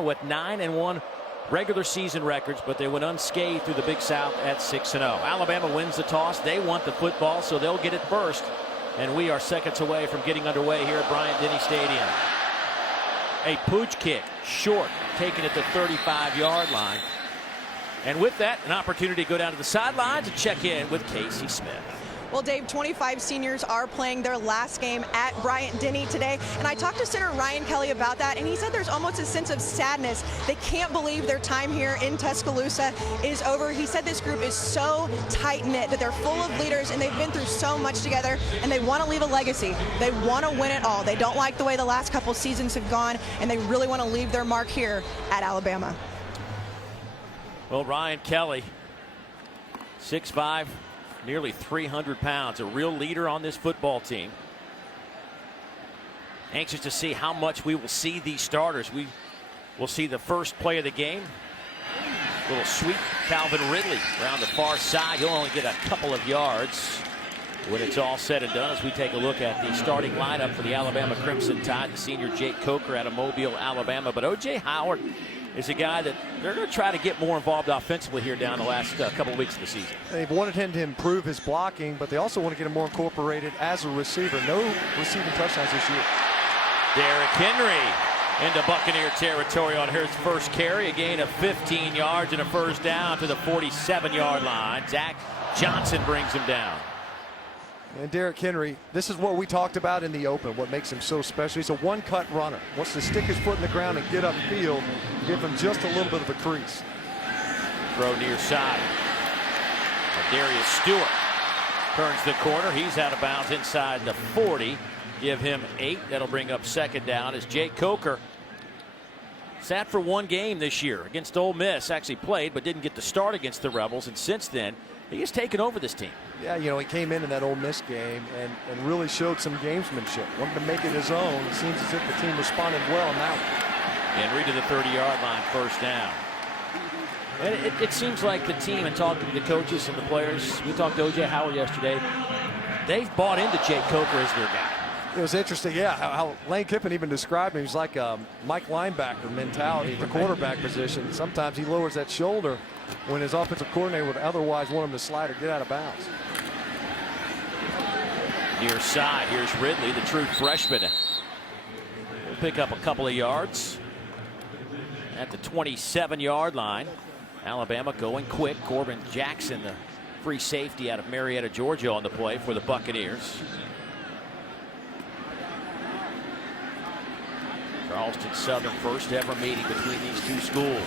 with 9-1 regular season records, but they went unscathed through the Big South at 6-0. Alabama wins the toss. They want the football, so they'll get it first. And we are seconds away from getting underway here at Bryant-Denny Stadium. A pooch kick, short, taken at the 35-yard line. And with that, an opportunity to go down to the sidelines and check in with Casey Smith. Well, Dave, 25 seniors are playing their last game at Bryant-Denny today, and I talked to center Ryan Kelly about that, and he said there's almost a sense of sadness. They can't believe their time here in Tuscaloosa is over. He said this group is so tight-knit, that they're full of leaders, and they've been through so much together, and they want to leave a legacy. They want to win it all. They don't like the way the last couple seasons have gone, and they really want to leave their mark here at Alabama. Well, Ryan Kelly, 6'5", nearly 300 pounds, a real leader on this football team. Anxious to see how much we will see these starters. We will see the first play of the game. Little sweep, Calvin Ridley around the far side. He'll only get a couple of yards when it's all said and done, as we take a look at the starting lineup for the Alabama Crimson Tide. The senior Jake Coker out of Mobile, Alabama. But O.J. Howard is a guy that they're going to try to get more involved offensively here down the last couple of weeks of the season. They've wanted him to improve his blocking, but they also want to get him more incorporated as a receiver. No receiving touchdowns this year. Derrick Henry into Buccaneer territory on his first carry. A gain of 15 yards and a first down to the 47-yard line. Zach Johnson brings him down. And Derrick Henry, this is what we talked about in the open, what makes him so special. He's a one-cut runner. Wants to stick his foot in the ground and get upfield, give him just a little bit of a crease. Throw near side. Darius Stewart turns the corner. He's out of bounds inside the 40. Give him 8. That'll bring up second down as Jake Coker sat for one game this year against Ole Miss. Actually played, but didn't get to start against the Rebels. And since then, he has taken over this team. Yeah, you know, he came in that Ole Miss game and really showed some gamesmanship. Wanted to make it his own. It seems as if the team responded well on that one. Henry to the 30-yard line, first down. And it seems like the team, and talking to the coaches and the players, we talked to O.J. Howard yesterday, they've bought into Jake Coker as their guy. It was interesting, yeah, how Lane Kiffin even described him. He's like a Mike linebacker mentality, the quarterback position. Sometimes he lowers that shoulder when his offensive coordinator would otherwise want him to slide or get out of bounds. Near side, here's Ridley, the true freshman. He'll pick up a couple of yards at the 27-yard line. Alabama going quick. Corbin Jackson, the free safety out of Marietta, Georgia, on the play for the Buccaneers. Charleston Southern, first ever meeting between these two schools.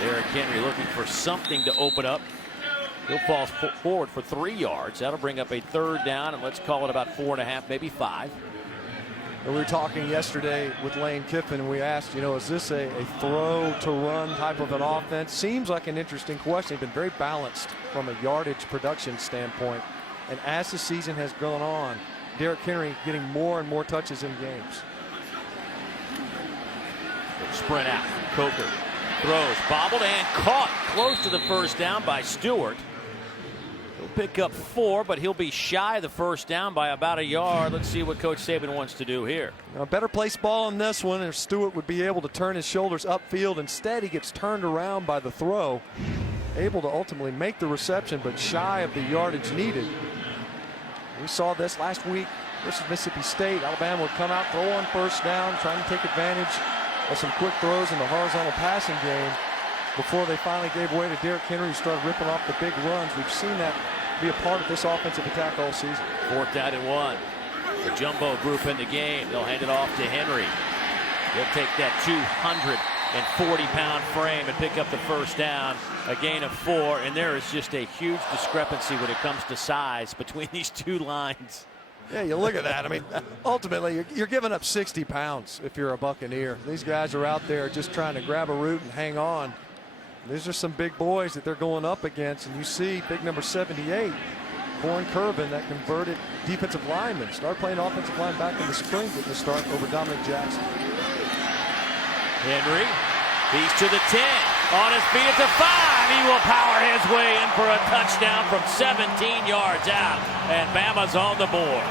Derrick Henry looking for something to open up. He'll fall forward for 3 yards. That'll bring up a third down, and let's call it about 4.5, maybe 5. And we were talking yesterday with Lane Kiffin, and we asked, you know, is this a throw to run type of an offense? Seems like an interesting question. They've been very balanced from a yardage production standpoint. And as the season has gone on, Derrick Henry getting more and more touches in games. Sprint out. Coker throws, bobbled and caught close to the first down by Stewart. He'll pick up 4, but he'll be shy of the first down by about a yard. Let's see what Coach Saban wants to do here. A better placed ball on this one, and Stewart would be able to turn his shoulders upfield. Instead, he gets turned around by the throw, able to ultimately make the reception, but shy of the yardage needed. We saw this last week versus Mississippi State. Alabama would come out, throw on first down, trying to take advantage of some quick throws in the horizontal passing game before they finally gave way to Derrick Henry, who started ripping off the big runs. We've seen that be a part of this offensive attack all season. 4th down and 1. The jumbo group in the game. They'll hand it off to Henry. He'll take that 240-pound frame and pick up the first down. A gain of 4, and there is just a huge discrepancy when it comes to size between these two lines. Yeah, you look at that. I mean, ultimately, you're giving up 60 pounds if you're a Buccaneer. These guys are out there just trying to grab a root and hang on. These are some big boys that they're going up against, and you see big number 78, Corn Curvin, that converted defensive lineman, started playing offensive line back in the spring, getting the start over Dominic Jackson. Henry, he's to the 10, on his feet at the 5. He will power his way in for a touchdown from 17 yards out, and Bama's on the board.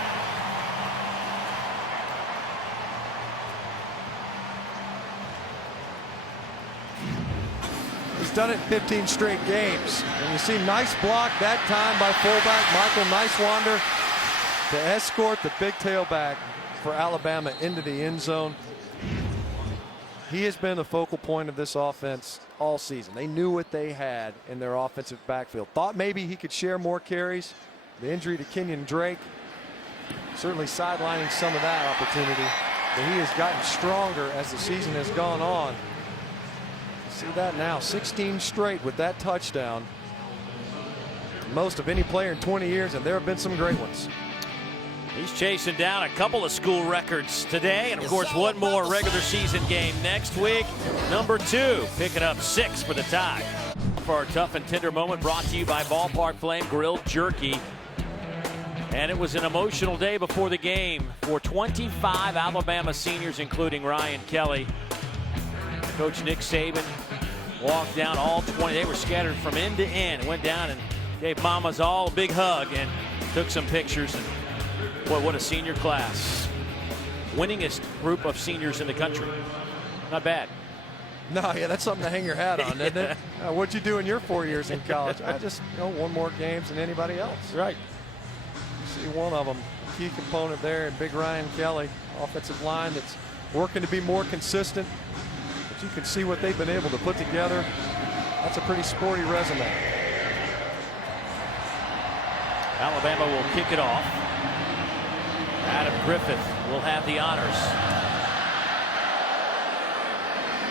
done it in 15 straight games. And you see nice block that time by fullback Michael Nicewander to escort the big tailback for Alabama into the end zone. He has been the focal point of this offense all season. They knew what they had in their offensive backfield. Thought maybe he could share more carries. The injury to Kenyon Drake certainly sidelining some of that opportunity. But he has gotten stronger as the season has gone on. See that now, 16 straight with that touchdown. Most of any player in 20 years, and there have been some great ones. He's chasing down a couple of school records today, and of course one more regular season game next week. Number 2, picking up 6 for the Tide. For our tough and tender moment, brought to you by Ballpark Flame Grilled Jerky. And it was an emotional day before the game for 25 Alabama seniors, including Ryan Kelly. Coach Nick Saban walked down all 20. They were scattered from end to end. Went down and gave mamas all a big hug and took some pictures. And boy, what a senior class. Winningest group of seniors in the country. Not bad. No, yeah, that's something to hang your hat on, isn't it? What'd you do in your 4 years in college? I just, won more games than anybody else. Right. You see one of them, key component there, and big Ryan Kelly, offensive line that's working to be more consistent. But you can see what they've been able to put together. That's a pretty sporty resume. Alabama will kick it off. Adam Griffith will have the honors.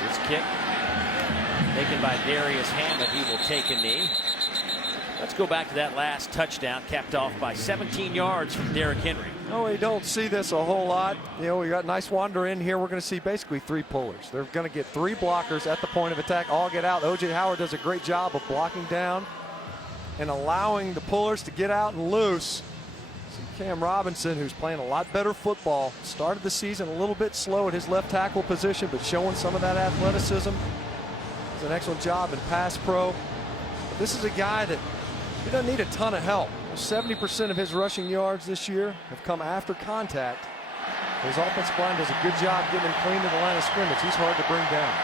This kick taken by Darius Hammond. He will take a knee. Let's go back to that last touchdown, capped off by 17 yards from Derrick Henry. No, we don't see this a whole lot. We got Nicewander in here. We're going to see basically 3 pullers. They're going to get 3 blockers at the point of attack. All get out. O.J. Howard does a great job of blocking down and allowing the pullers to get out and loose. See Cam Robinson, who's playing a lot better football, started the season a little bit slow at his left tackle position, but showing some of that athleticism. Does an excellent job in pass pro. But this is a guy that he doesn't need a ton of help. 70% of his rushing yards this year have come after contact. His offensive line does a good job getting him clean to the line of scrimmage. He's hard to bring down.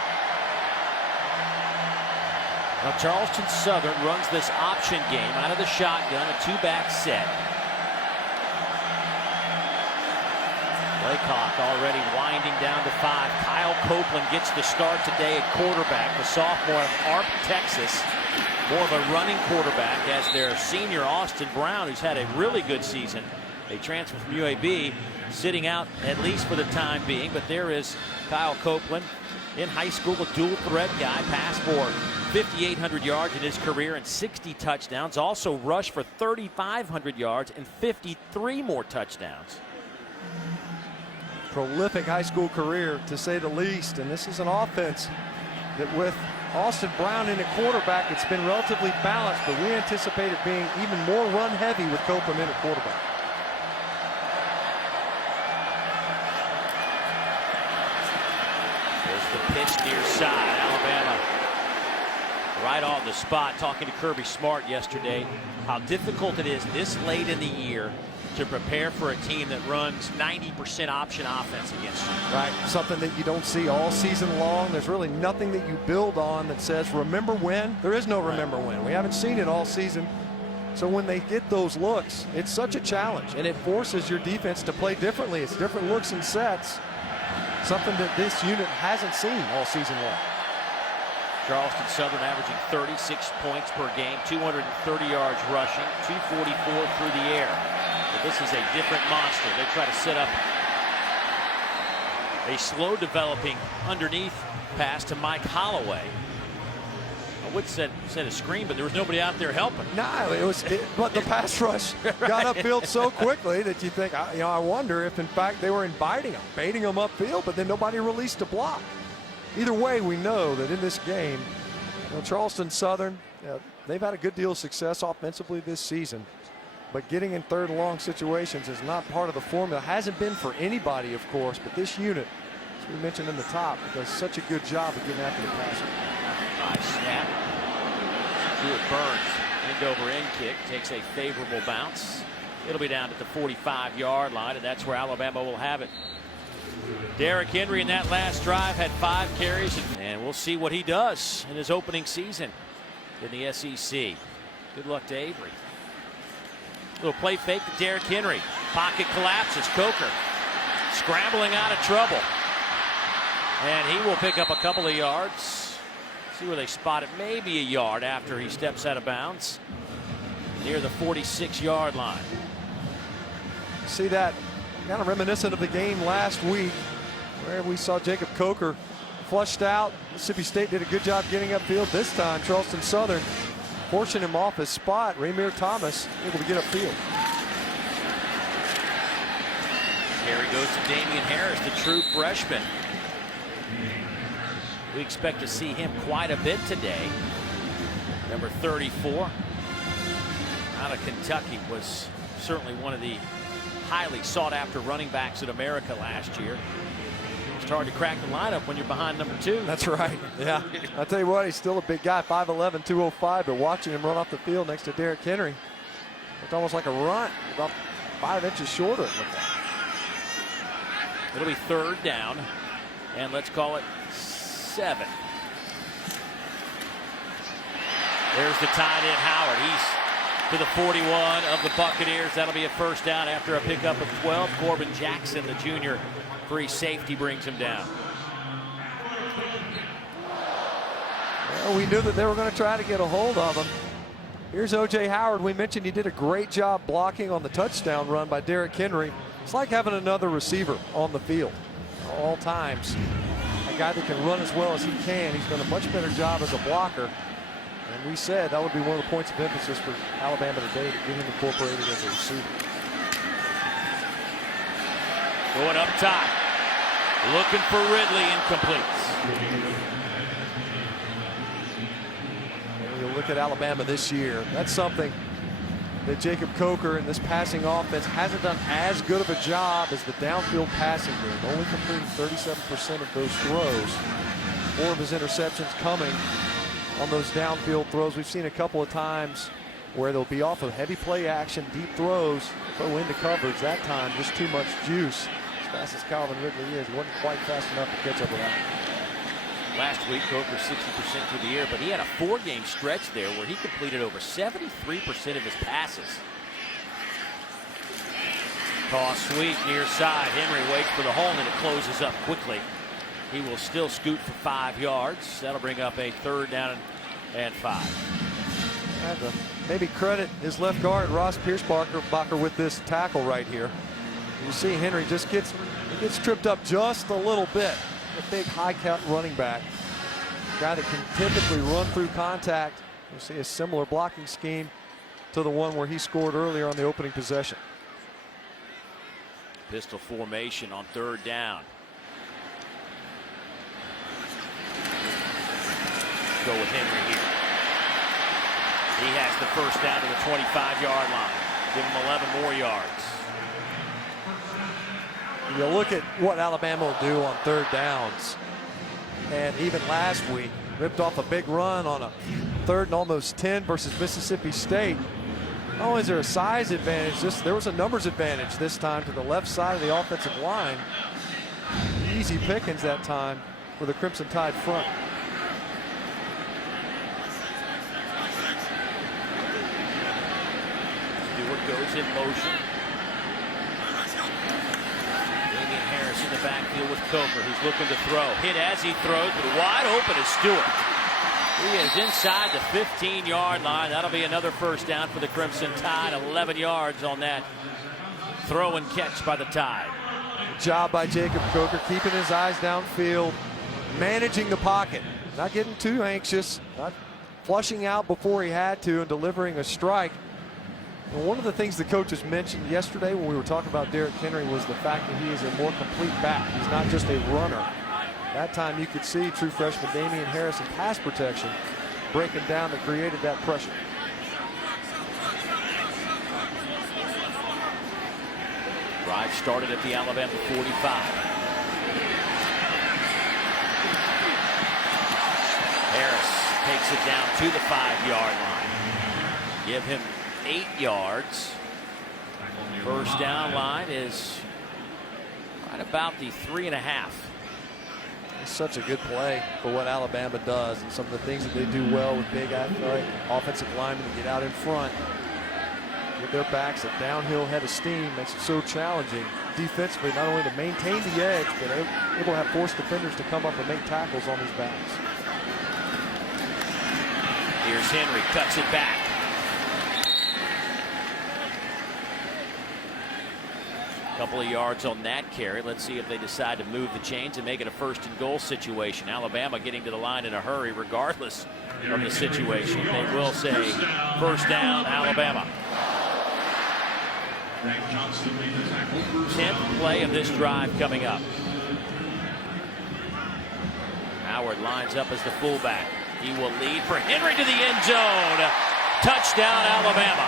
Now Charleston Southern runs this option game out of the shotgun, a 2-back set. Laycock already winding down to 5. Kyle Copeland gets the start today at quarterback. The sophomore of Arp, Texas. More of a running quarterback as their senior Austin Brown, who's had a really good season. They transfer from UAB, sitting out at least for the time being. But there is Kyle Copeland in high school, a dual threat guy, passed for 5,800 yards in his career and 60 touchdowns. Also rushed for 3,500 yards and 53 more touchdowns. Prolific high school career, to say the least. And this is an offense that, with Austin Brown in at quarterback, it's been relatively balanced, but we anticipate it being even more run heavy with Copeland in at quarterback. There's the pitch near side. Alabama right on the spot. Talking to Kirby Smart yesterday, how difficult it is this late in the year to prepare for a team that runs 90% option offense against you. Right, something that you don't see all season long. There's really nothing that you build on that says, remember when? There is no remember when. We haven't seen it all season. So when they get those looks, it's such a challenge, and it forces your defense to play differently. It's different looks and sets, something that this unit hasn't seen all season long. Charleston Southern averaging 36 points per game, 230 yards rushing, 244 through the air. But this is a different monster. They try to set up a slow developing underneath pass to Mike Holloway. I would said a screen, but there was nobody out there helping. No, but the pass rush got upfield so quickly that you think, I wonder if in fact they were inviting him, baiting him upfield, but then nobody released a block. Either way, we know that in this game, Charleston Southern, they've had a good deal of success offensively this season. But getting in third and long situations is not part of the formula. Hasn't been for anybody, of course, but this unit, as we mentioned in the top, does such a good job of getting after the passer. Nice snap. Jewett Burns, end over end kick, takes a favorable bounce. It'll be down at the 45-yard line, and that's where Alabama will have it. Derrick Henry in that last drive had 5 carries, and we'll see what he does in his opening season in the SEC. Good luck to Avery. Little play fake to Derrick Henry. Pocket collapses. Coker scrambling out of trouble. And he will pick up a couple of yards. See where they spot it. Maybe a yard after he steps out of bounds. Near the 46-yard line. See that? Kind of reminiscent of the game last week where we saw Jacob Coker flushed out. Mississippi State did a good job getting upfield. This time, Charleston Southern forcing him off his spot. Ramir Thomas able to get upfield. Carry goes to Damian Harris, the true freshman. We expect to see him quite a bit today. Number 34 out of Kentucky was certainly one of the highly sought after running backs in America last year. It's hard to crack the lineup when you're behind number 2. That's right. Yeah. I'll tell you what, he's still a big guy, 5'11", 205, but watching him run off the field next to Derrick Henry, it's almost like a run, about 5 inches shorter. It'll be 3rd down, and let's call it 7. There's the tight end Howard. He's to the 41 of the Buccaneers. That'll be a 1st down after a pickup of 12. Corbin Jackson, the junior free safety, brings him down. Well, we knew that they were going to try to get a hold of him. Here's O.J. Howard. We mentioned he did a great job blocking on the touchdown run by Derrick Henry. It's like having another receiver on the field all times. A guy that can run as well as he can. He's done a much better job as a blocker. And we said that would be one of the points of emphasis for Alabama today, to get him incorporated as a receiver. Going up top. Looking for Ridley, incomplete. You look at Alabama this year, that's something that Jacob Coker in this passing offense hasn't done as good of a job as the downfield passing game. Only completing 37% of those throws. 4 of his interceptions coming on those downfield throws. We've seen a couple of times where they'll be off of heavy play action, deep throws, go into coverage. That time, just too much juice. As fast as Calvin Ridley is, he wasn't quite fast enough to catch up with that. Last week, Coker 60% through the air, but he had a 4-game stretch there where he completed over 73% of his passes. Toss sweep near side. Henry waits for the hole, and it closes up quickly. He will still scoot for 5 yards. That'll bring up a 3rd down and 5. I have to maybe credit his left guard, Ross Piercebacher, with this tackle right here. You see Henry just gets tripped up just a little bit. A big high count running back. Guy that can typically run through contact. You'll see a similar blocking scheme to the one where he scored earlier on the opening possession. Pistol formation on 3rd down. Go with Henry here. He has the 1st down to the 25-yard line. Give him 11 more yards. You look at what Alabama will do on 3rd downs. And even last week, ripped off a big run on a 3rd and almost 10 versus Mississippi State. Not only is there a size advantage, there was a numbers advantage this time to the left side of the offensive line. Easy pickings that time for the Crimson Tide front. Stewart goes in motion. Damian Harris in the backfield with Coker, who's looking to throw. Hit as he throws, but wide open is Stewart. He is inside the 15-yard line. That'll be another 1st down for the Crimson Tide. 11 yards on that throw and catch by the Tide. Good job by Jacob Coker, keeping his eyes downfield, managing the pocket, not getting too anxious, not flushing out before he had to, and delivering a strike. And one of the things the coaches mentioned yesterday when we were talking about Derrick Henry was the fact that he is a more complete back. He's not just a runner. That time you could see true freshman Damian Harris in pass protection breaking down that created that pressure. Drive started at the Alabama 45. Harris takes it down to the 5-yard line. Give him 8 yards. 1st down line is Right about the 3.5. It's such a good play for what Alabama does and some of the things that they do well with big athletic offensive linemen to get out in front. With their backs, a downhill head of steam makes it so challenging defensively, not only to maintain the edge, but able to have forced defenders to come up and make tackles on these backs. Here's Henry, cuts it back. Couple of yards on that carry. Let's see if they decide to move the chains and make it a 1st and goal situation. Alabama getting to the line in a hurry regardless of the situation. They will say 1st down, Alabama. 10th play of this drive coming up. Howard lines up as the fullback. He will lead for Henry to the end zone. Touchdown, Alabama.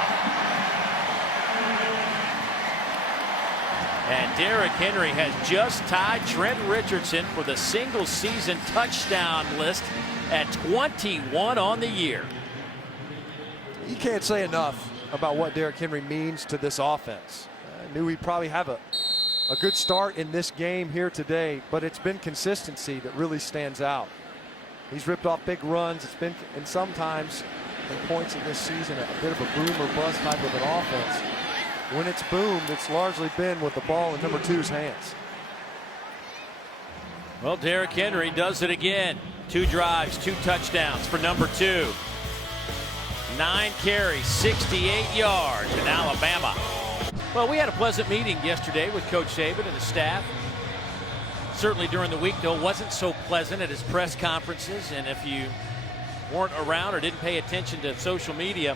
And Derrick Henry has just tied Trent Richardson for the single season touchdown list at 21 on the year. You can't say enough about what Derrick Henry means to this offense. I knew he'd probably have a good start in this game here today, but it's been consistency that really stands out. He's ripped off big runs. It's been, and sometimes in points in this season, a bit of a boom or bust type of an offense. When it's boomed, it's largely been with the ball in number 2's hands. Well, Derrick Henry does it again. 2 drives, 2 touchdowns for number 2. 9 carries, 68 yards in Alabama. Well, we had a pleasant meeting yesterday with Coach Saban and the staff. Certainly during the week, though, wasn't so pleasant at his press conferences. And if you weren't around or didn't pay attention to social media,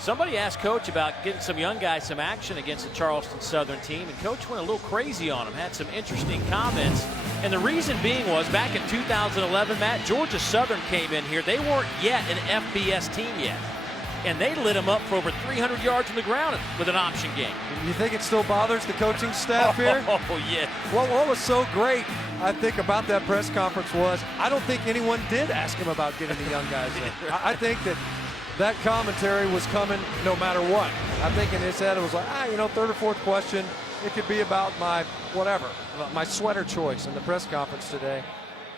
somebody asked Coach about getting some young guys some action against the Charleston Southern team, and Coach went a little crazy on him, had some interesting comments. And the reason being was back in 2011, Matt, Georgia Southern came in here. They weren't yet an FBS team yet, and they lit them up for over 300 yards on the ground with an option game. You think it still bothers the coaching staff here? Oh, yeah. Well, what was so great, I think, about that press conference was I don't think anyone did ask him about getting the young guys in. I think that commentary was coming no matter what. I think in his head it was like, 3rd or 4th question, it could be about my whatever, my sweater choice in the press conference today.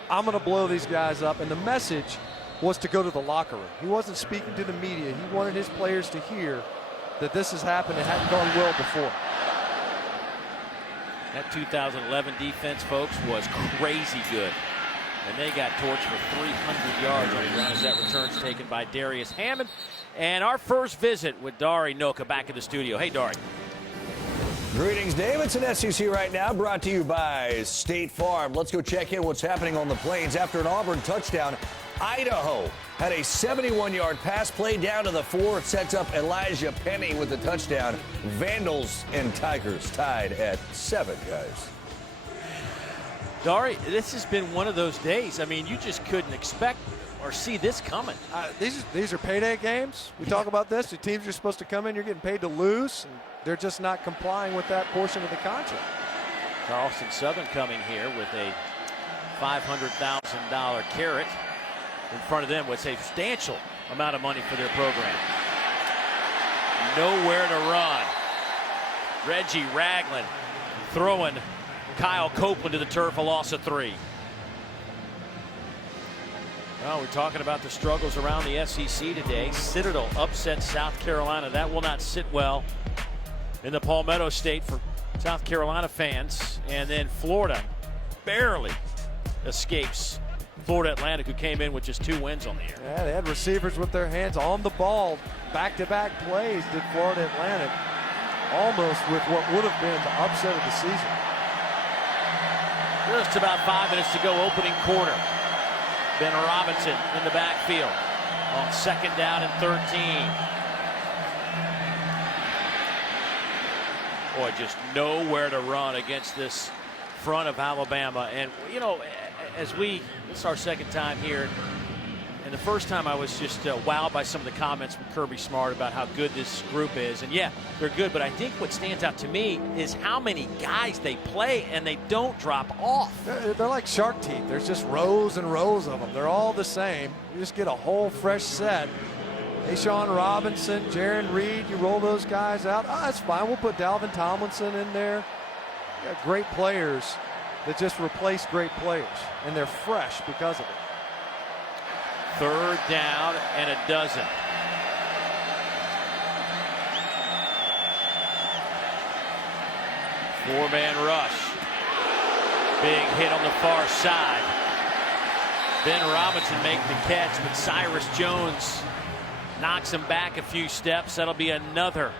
I'm going to blow these guys up. And the message was to go to the locker room. He wasn't speaking to the media. He wanted his players to hear that this has happened and hadn't gone well before. That 2011 defense, folks, was crazy good. And they got torched for 300 yards on the ground as that return's taken by Darius Hammond. And our first visit with Dari Noka back in the studio. Hey, Dari. Greetings, Dave. It's an SEC Right Now brought to you by State Farm. Let's go check in what's happening on the Plains. After an Auburn touchdown, Idaho had a 71-yard pass play down to the 4. It sets up Elijah Penny with the touchdown. Vandals and Tigers tied at 7, guys. Dari, this has been one of those days. I mean, you just couldn't expect or see this coming. These are payday games. We talk about this. The teams are supposed to come in, you're getting paid to lose, and they're just not complying with that portion of the contract. Charleston Southern coming here with a $500,000 carrot in front of them with a substantial amount of money for their program. Nowhere to run. Reggie Ragland throwing Kyle Copeland to the turf, a loss of 3. Well, we're talking about the struggles around the SEC today. Citadel upset South Carolina. That will not sit well in the Palmetto State for South Carolina fans. And then Florida barely escapes Florida Atlantic, who came in with just 2 wins on the year. Yeah, they had receivers with their hands on the ball. Back-to-back plays did Florida Atlantic, almost with what would have been the upset of the season. Just about 5 minutes to go, opening quarter. Ben Robinson in the backfield on 2nd down and 13. Boy, just nowhere to run against this front of Alabama. And, you know, this is our 2nd time here. And the first time I was just wowed by some of the comments from Kirby Smart about how good this group is. And yeah, they're good, but I think what stands out to me is how many guys they play and they don't drop off. They're like shark teeth. There's just rows and rows of them. They're all the same. You just get a whole fresh set. Ashawn Robinson, Jaron Reed, you roll those guys out. That's fine. We'll put Dalvin Tomlinson in there. You got great players that just replace great players, and they're fresh because of it. 3rd down and a dozen. Four-man rush. Big hit on the far side. Ben Robinson make the catch, but Cyrus Jones knocks him back a few steps. That'll be another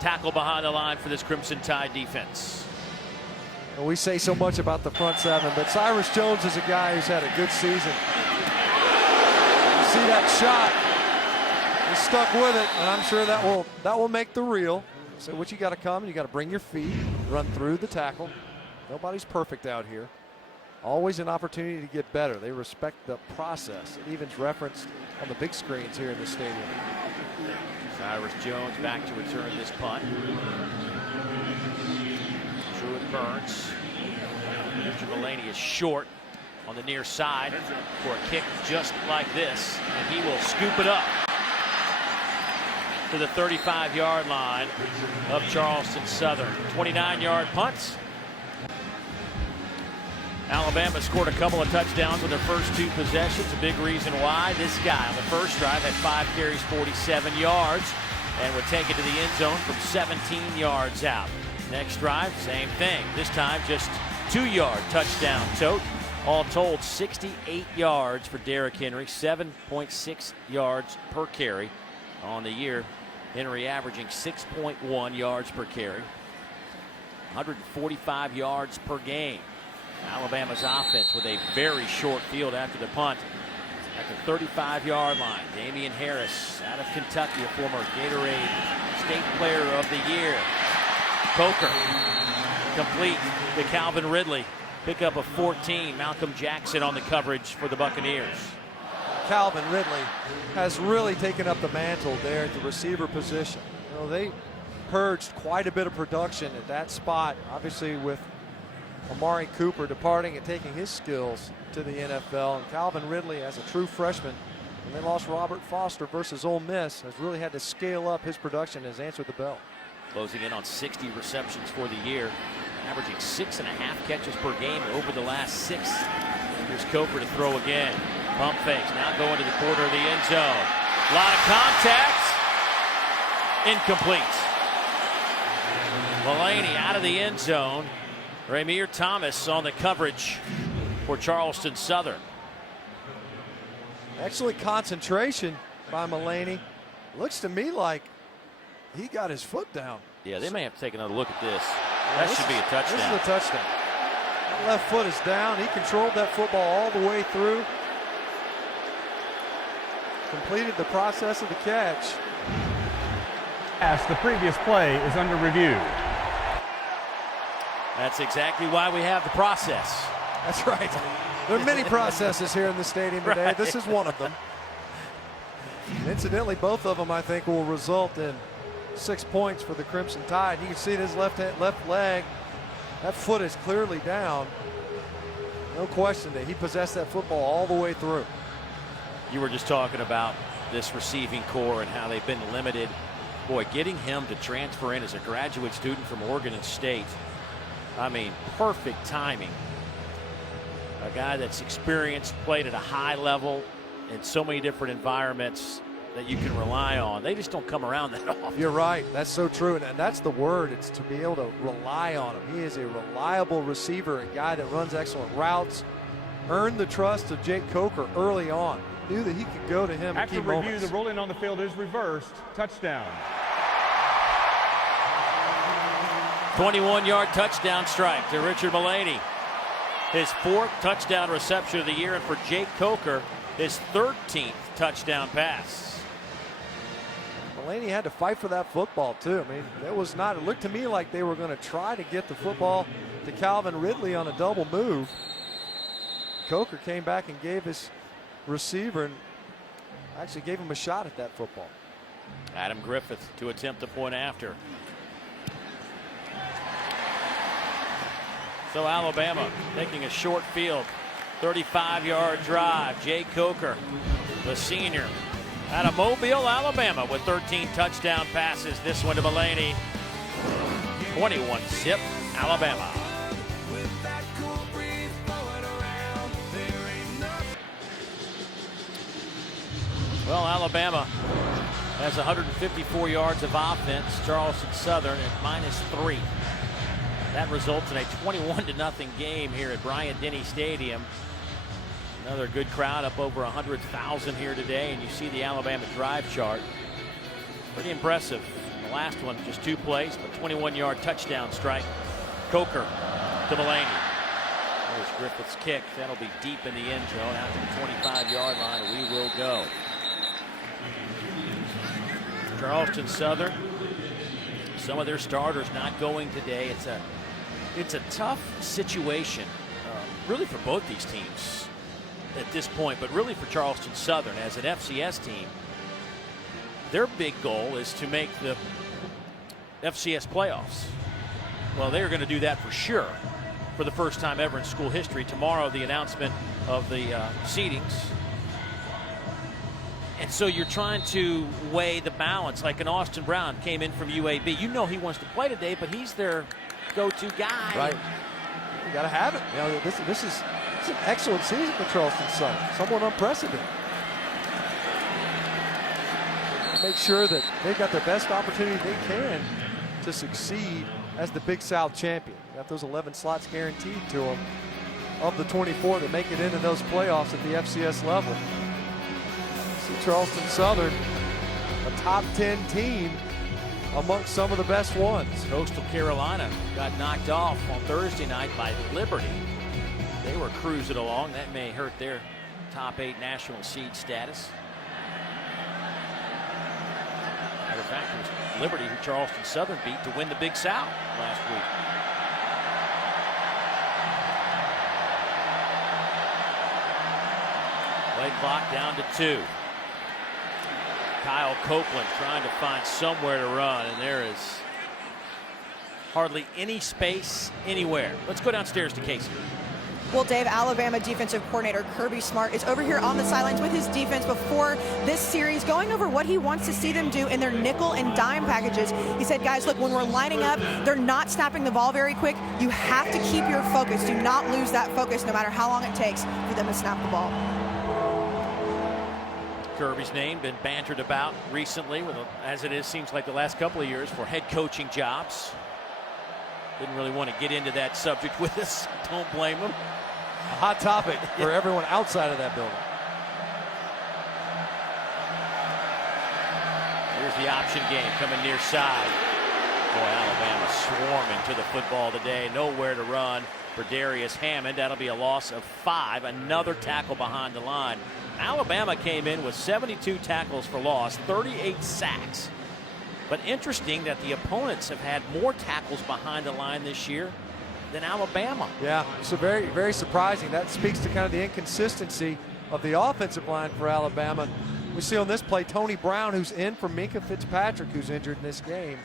tackle behind the line for this Crimson Tide defense. And we say so much about the front seven, but Cyrus Jones is a guy who's had a good season. You see that shot? He's stuck with it, and I'm sure that will make the reel. So what you got to come, you got to bring your feet, run through the tackle. Nobody's perfect out here. Always an opportunity to get better. They respect the process. It even's referenced on the big screens here in the stadium. Cyrus Jones back to return this punt. Truett Burns. Richard Mullaney is short on the near side for a kick just like this, and he will scoop it up to the 35-yard line of Charleston Southern. 29-yard punts. Alabama scored a couple of touchdowns on their first 2 possessions. A big reason why. This guy on the first drive had 5 carries, 47 yards, and would take it to the end zone from 17 yards out. Next drive, same thing. This time just 2-yard touchdown tote. All told, 68 yards for Derrick Henry, 7.6 yards per carry on the year. Henry averaging 6.1 yards per carry, 145 yards per game. Alabama's offense with a very short field after the punt at the 35-yard line. Damian Harris out of Kentucky, a former Gatorade State Player of the Year. Coker complete to Calvin Ridley. Pickup of 14. Malcolm Jackson on the coverage for the Buccaneers. Calvin Ridley has really taken up the mantle there at the receiver position. You know, they purged quite a bit of production at that spot, obviously with Amari Cooper departing and taking his skills to the NFL. And Calvin Ridley, as a true freshman, when they lost Robert Foster versus Ole Miss, has really had to scale up his production and has answered the bell. Closing in on 60 receptions for the year, averaging 6.5 catches per game over the last 6. Here's Coker to throw again. Pump fakes, now going to the corner of the end zone. A lot of contact. Incomplete. Mullaney out of the end zone. Ramir Thomas on the coverage for Charleston Southern. Excellent concentration by Mullaney. Looks to me like he got his foot down. Yeah, they may have to take another look at this. That should be a touchdown. This is a touchdown. That left foot is down. He controlled that football all the way through. Completed the process of the catch. As the previous play is under review. That's exactly why we have the process. That's right. There are many processes here in the stadium today. Right. This is one of them. Incidentally, both of them, I think, will result in 6 points for the Crimson Tide. You can see his left leg. That foot is clearly down. No question that he possessed that football all the way through. You were just talking about this receiving core and how they've been limited. Boy, getting him to transfer in as a graduate student from Oregon State. I mean, perfect timing. A guy that's experienced, played at a high level in so many different environments that you can rely on. They just don't come around that often. You're right. That's so true. And that's the word. It's to be able to rely on him. He is a reliable receiver, a guy that runs excellent routes. Earned the trust of Jake Coker early on. Knew that he could go to him at key moments. After review, the ruling on the field is reversed. Touchdown. 21-yard touchdown strike to Richard Mullaney. His 4th touchdown reception of the year, and for Jake Coker, his 13th touchdown pass. Mullaney had to fight for that football, too. I mean, it looked to me like they were going to try to get the football to Calvin Ridley on a double move. Coker came back and gave his receiver, and actually gave him a shot at that football. Adam Griffith to attempt the point after. So Alabama taking a short field, 35-yard drive. Jay Coker, the senior, out of Mobile, Alabama, with 13 touchdown passes. This one to Mullaney. 21-zip Alabama. Well, Alabama has 154 yards of offense. Charleston Southern at -3. That results in a 21-0 game here at Bryant-Denny Stadium. Another good crowd, up over 100,000 here today, and you see the Alabama drive chart. Pretty impressive. The last one, just 2 plays, but 21-yard touchdown strike. Coker to Mullaney. There's Griffith's kick. That'll be deep in the end zone. Out to the 25-yard line. We will go. Charleston Southern, some of their starters not going today. It's a tough situation, really for both these teams at this point, but really for Charleston Southern as an FCS team. Their big goal is to make the FCS playoffs. Well, they're going to do that for sure for the first time ever in school history. Tomorrow, the announcement of the seedings. And so you're trying to weigh the balance. Like an Austin Brown came in from UAB. You know he wants to play today, but he's their go-to guy. Right. You got to have it. You know, this is an excellent season for Charleston Southern. Somewhat unprecedented. Make sure that they've got the best opportunity they can to succeed as the Big South champion. Got those 11 slots guaranteed to them of the 24 that make it into those playoffs at the FCS level. See Charleston Southern, a top 10 team amongst some of the best ones. Coastal Carolina got knocked off on Thursday night by Liberty. They were cruising along. That may hurt their top 8 national seed status. Matter of fact, it was Liberty who Charleston Southern beat to win the Big South last week. Play clock down to 2. Kyle Copeland trying to find somewhere to run, and there is hardly any space anywhere. Let's go downstairs to Casey. Well, Dave, Alabama defensive coordinator Kirby Smart is over here on the sidelines with his defense before this series, going over what he wants to see them do in their nickel and dime packages. He said, guys, look, when we're lining up, they're not snapping the ball very quick. You have to keep your focus. Do not lose that focus no matter how long it takes for them to snap the ball. Kirby's name been bantered about recently, as it is, seems like the last couple of years, for head coaching jobs. Didn't really want to get into that subject with us. Don't blame him. A hot topic for everyone outside of that building. Here's the option game coming near side. Boy, Alabama swarming to the football today. Nowhere to run for Darius Hammond. That'll be a loss of 5. Another tackle behind the line. Alabama came in with 72 tackles for loss, 38 sacks. But interesting that the opponents have had more tackles behind the line this year than Alabama. Yeah, so very, very surprising. That speaks to kind of the inconsistency of the offensive line for Alabama. We see on this play Tony Brown, who's in for Minka Fitzpatrick, who's injured in this game.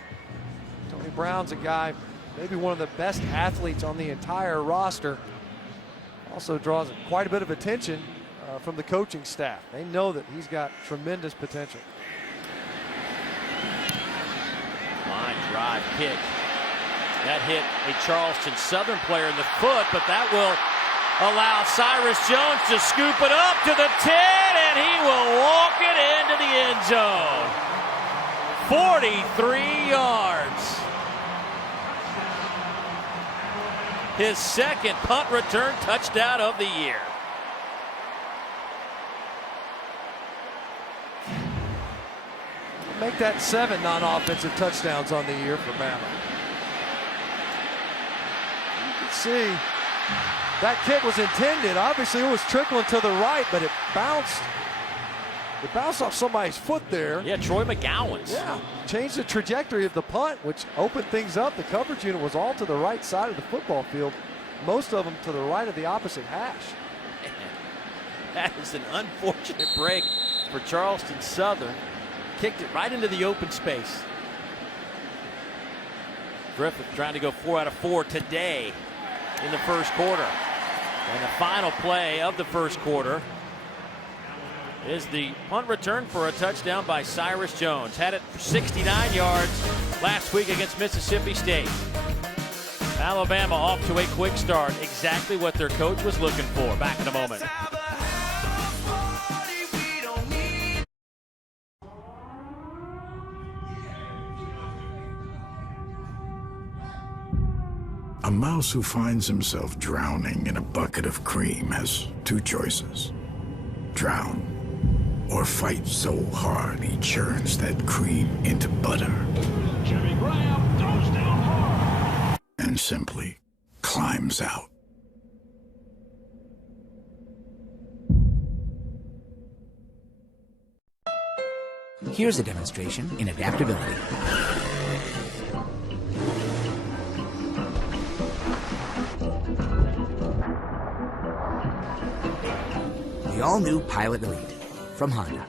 Tony Brown's a guy, maybe one of the best athletes on the entire roster. Also draws quite a bit of attention from the coaching staff. They know that he's got tremendous potential. Line drive kick. That hit a Charleston Southern player in the foot, but that will allow Cyrus Jones to scoop it up to the 10, and he will walk it into the end zone. 43 yards. His second punt return touchdown of the year. Make that 7 non-offensive touchdowns on the year for Bama. You can see that kick was intended. Obviously, it was trickling to the right, but it bounced off somebody's foot there. Yeah, Troy McGowan's. Yeah, changed the trajectory of the punt, which opened things up. The coverage unit was all to the right side of the football field, most of them to the right of the opposite hash. That is an unfortunate break for Charleston Southern. Kicked it right into the open space. Griffith trying to go 4 out of 4 today in the first quarter. And the final play of the first quarter is the punt return for a touchdown by Cyrus Jones. Had it for 69 yards last week against Mississippi State. Alabama off to a quick start. Exactly what their coach was looking for. Back in a moment. A mouse who finds himself drowning in a bucket of cream has two choices: drown, or fight so hard he churns that cream into butter. Jimmy Graham goes down hard. And simply climbs out. Here's a demonstration in adaptability. The all-new Pilot Elite from Honda.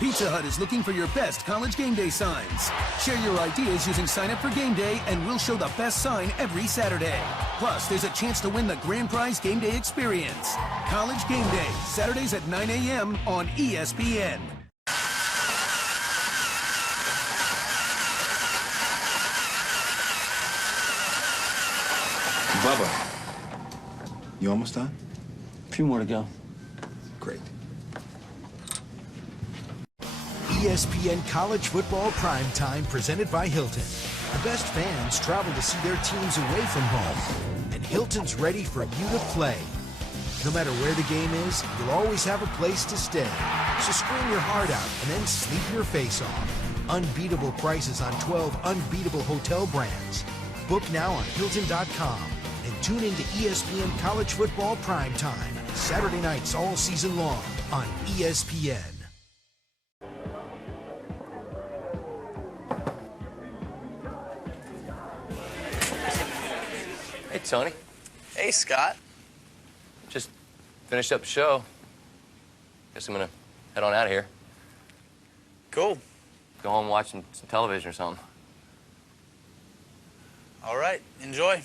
Pizza Hut is looking for your best college game day signs. Share your ideas using Sign Up for Game Day, and we'll show the best sign every Saturday. Plus, there's a chance to win the grand prize game day experience. College Game Day, Saturdays at 9 a.m. on ESPN. Bubba, you almost done? A few more to go. Great. ESPN College Football Primetime presented by Hilton. The best fans travel to see their teams away from home, and Hilton's ready for you to play. No matter where the game is, you'll always have a place to stay. So scream your heart out and then sleep your face off. Unbeatable prices on 12 unbeatable hotel brands. Book now on Hilton.com and tune into ESPN College Football Primetime, Saturday nights all season long on ESPN. Hey, Tony. Hey, Scott. Just finished up the show. Guess I'm gonna head on out of here. Cool. Go home and watch some television or something. All right. Enjoy.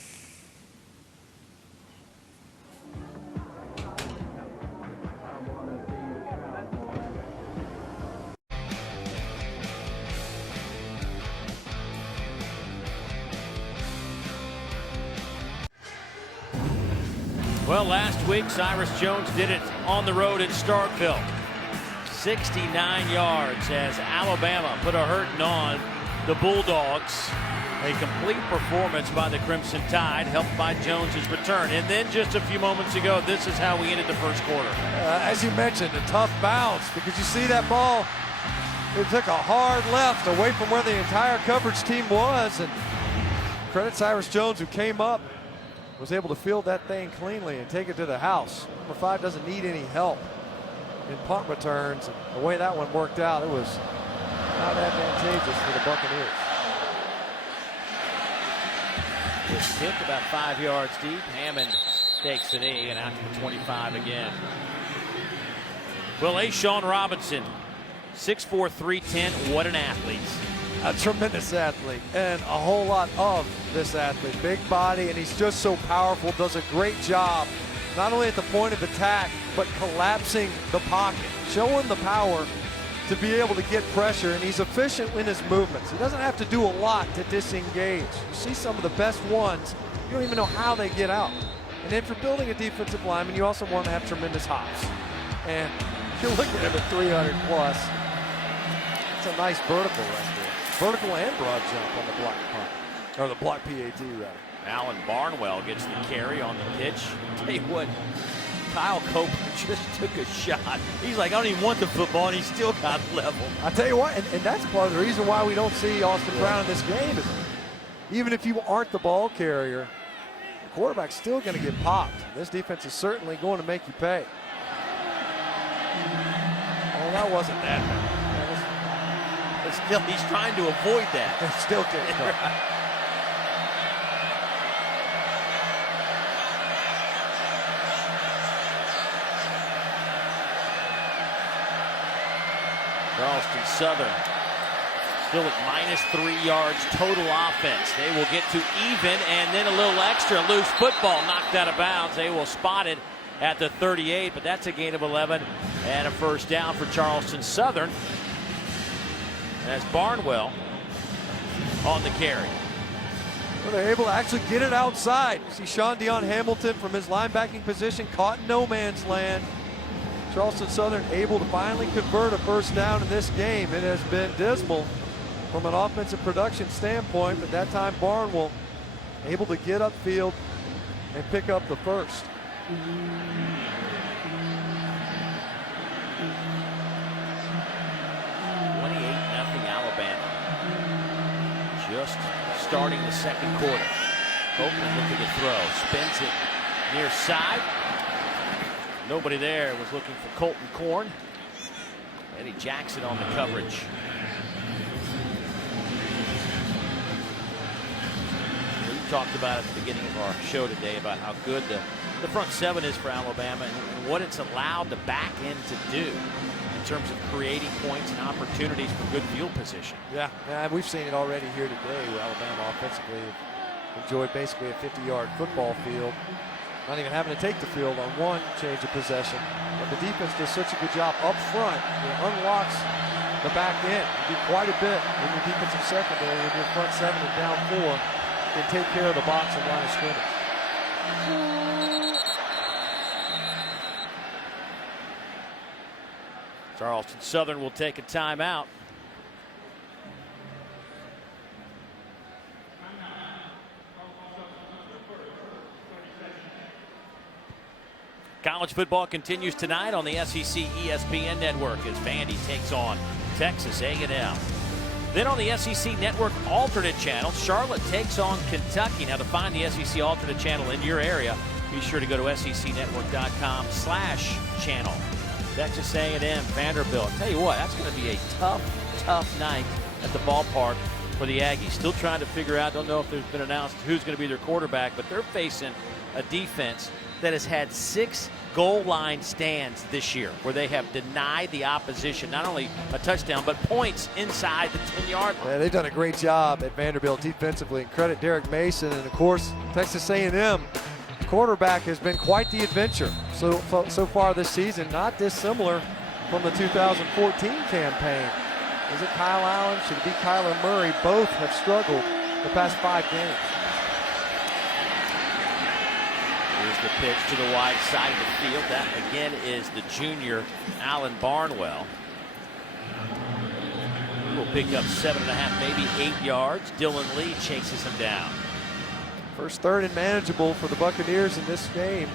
Well, last week, Cyrus Jones did it on the road in Starkville. 69 yards as Alabama put a hurting on the Bulldogs. A complete performance by the Crimson Tide, helped by Jones's return. And then just a few moments ago, this is how we ended the first quarter. As you mentioned, a tough bounce, because you see that ball, it took a hard left away from where the entire coverage team was. And credit Cyrus Jones, who came up, was able to field that thing cleanly and take it to the house. Number 5 doesn't need any help in punt returns. And the way that one worked out, it was not advantageous for the Buccaneers. It's tipped about 5 yards deep. Hammond takes the knee and out to the 25 again. Well, Sean Robinson, 6'4", 310. What an athlete. A tremendous athlete, and a whole lot of this athlete. Big body, and he's just so powerful, does a great job, not only at the point of attack, but collapsing the pocket, showing the power to be able to get pressure, and he's efficient in his movements. He doesn't have to do a lot to disengage. You see some of the best ones, you don't even know how they get out. And if you're building a defensive lineman, you also want to have tremendous hops. And if you're looking at a 300 plus, it's a nice vertical right there. Vertical and broad jump on the block punt, or the block PAT rather. Alan Barnwell gets the carry on the pitch. Tell you what, Kyle Copeland just took a shot. He's like, I don't even want the football, and he still got level. I tell you what, and that's part of the reason why we don't see Austin Brown in this game is even if you aren't the ball carrier, the quarterback's still going to get popped. This defense is certainly going to make you pay. Oh, that wasn't that bad. But still, he's trying to avoid that. It's still getting right. Charleston Southern still at -3 yards total offense. They will get to even, and then a little extra loose football knocked out of bounds. They will spot it at the 38, but that's a gain of 11 and a first down for Charleston Southern. As Barnwell on the carry. Well, they're able to actually get it outside. You see Sean Dion Hamilton from his linebacking position caught in no man's land. Charleston Southern able to finally convert a first down in this game. It has been dismal from an offensive production standpoint, but that time Barnwell able to get upfield and pick up the first. 28-0 Alabama. Just starting the second quarter. Copeland looking to throw. Spins it near side. Nobody there. Was looking for Colton Korn. Eddie Jackson on the coverage. We talked about at the beginning of our show today about how good the front seven is for Alabama and what it's allowed the back end to do in terms of creating points and opportunities for good field position. Yeah, we've seen it already here today. Alabama offensively enjoyed basically a 50-yard football field, not even having to take the field on one change of possession. But the defense does such a good job up front. It unlocks the back end. You do quite a bit in your defensive secondary when your front seven is down 4 and take care of the box and line of scrimmage. Charleston Southern will take a timeout. College football continues tonight on the SEC ESPN network as Vandy takes on Texas A&M. Then on the SEC network alternate channel, Charlotte takes on Kentucky. Now to find the SEC alternate channel in your area, be sure to go to secnetwork.com/channel. Texas A&M, Vanderbilt. I'll tell you what, that's going to be a tough night at the ballpark for the Aggies. Still trying to figure out, don't know if there's been announced who's going to be their quarterback, but they're facing a defense that has had 6 goal line stands this year where they have denied the opposition not only a touchdown but points inside the 10-yard line. Yeah, they've done a great job at Vanderbilt defensively, and credit Derek Mason. And of course Texas A&M quarterback has been quite the adventure so far this season, not dissimilar from the 2014 campaign. Is it Kyle Allen? Should it be Kyler Murray? Both have struggled the past 5 games. Here's the pitch to the wide side of the field. That again is the junior Alan Barnwell. He will pick up 7.5, maybe 8 yards. Dylan Lee chases him down. First third and manageable for the Buccaneers in this game.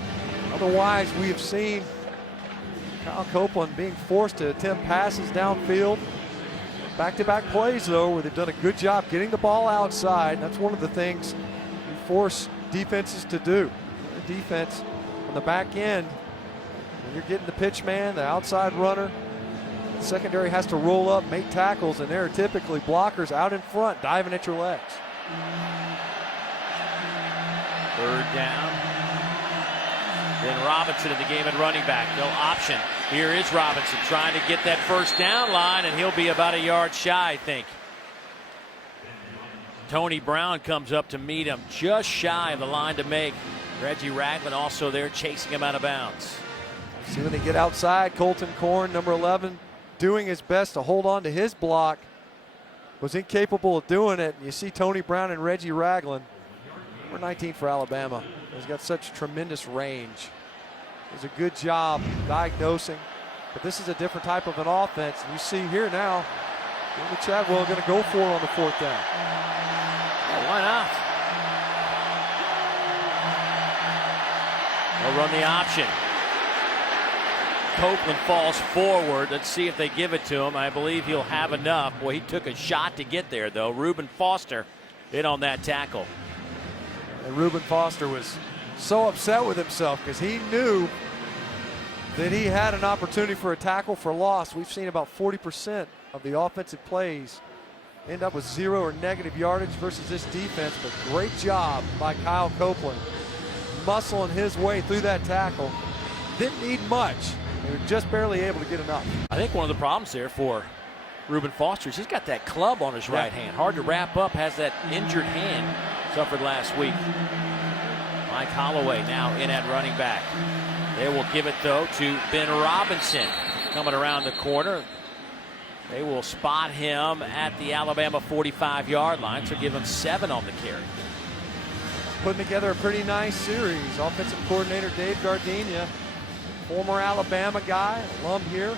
Otherwise, we have seen Kyle Copeland being forced to attempt passes downfield. Back-to-back plays, though, where they've done a good job getting the ball outside. That's one of the things you force defenses to do. The defense on the back end, when you're getting the pitch man, the outside runner, the secondary has to roll up, make tackles, and there are typically blockers out in front diving at your legs. Third down. Then Robinson in the game at running back. No option. Here is Robinson trying to get that first down line, and he'll be about a yard shy, I think. Tony Brown comes up to meet him just shy of the line to make. Reggie Ragland also there chasing him out of bounds. See when they get outside, Colton Korn, number 11, doing his best to hold on to his block. Was incapable of doing it. You see Tony Brown and Reggie Ragland. Number 19 for Alabama. He's got such tremendous range. Does a good job diagnosing. But this is a different type of an offense. You see here now, Jimmy Chadwell going to go for it on the 4th down. Well, why not? They'll run the option. Copeland falls forward. Let's see if they give it to him. I believe he'll have enough. Boy, he took a shot to get there, though. Reuben Foster in on that tackle. And Reuben Foster was so upset with himself because he knew that he had an opportunity for a tackle for loss. We've seen about 40% of the offensive plays end up with 0 or negative yardage versus this defense, but great job by Kyle Copeland muscling his way through that tackle. Didn't need much. They were just barely able to get enough. I think one of the problems there for Reuben Foster is he's got that club on his right hand. Hard to wrap up, has that injured hand suffered last week. Mike Holloway now in at running back. They will give it, though, to Ben Robinson coming around the corner. They will spot him at the Alabama 45-yard line, so give him 7 on the carry. Putting together a pretty nice series. Offensive coordinator Dave Gardenia, former Alabama guy, alum here.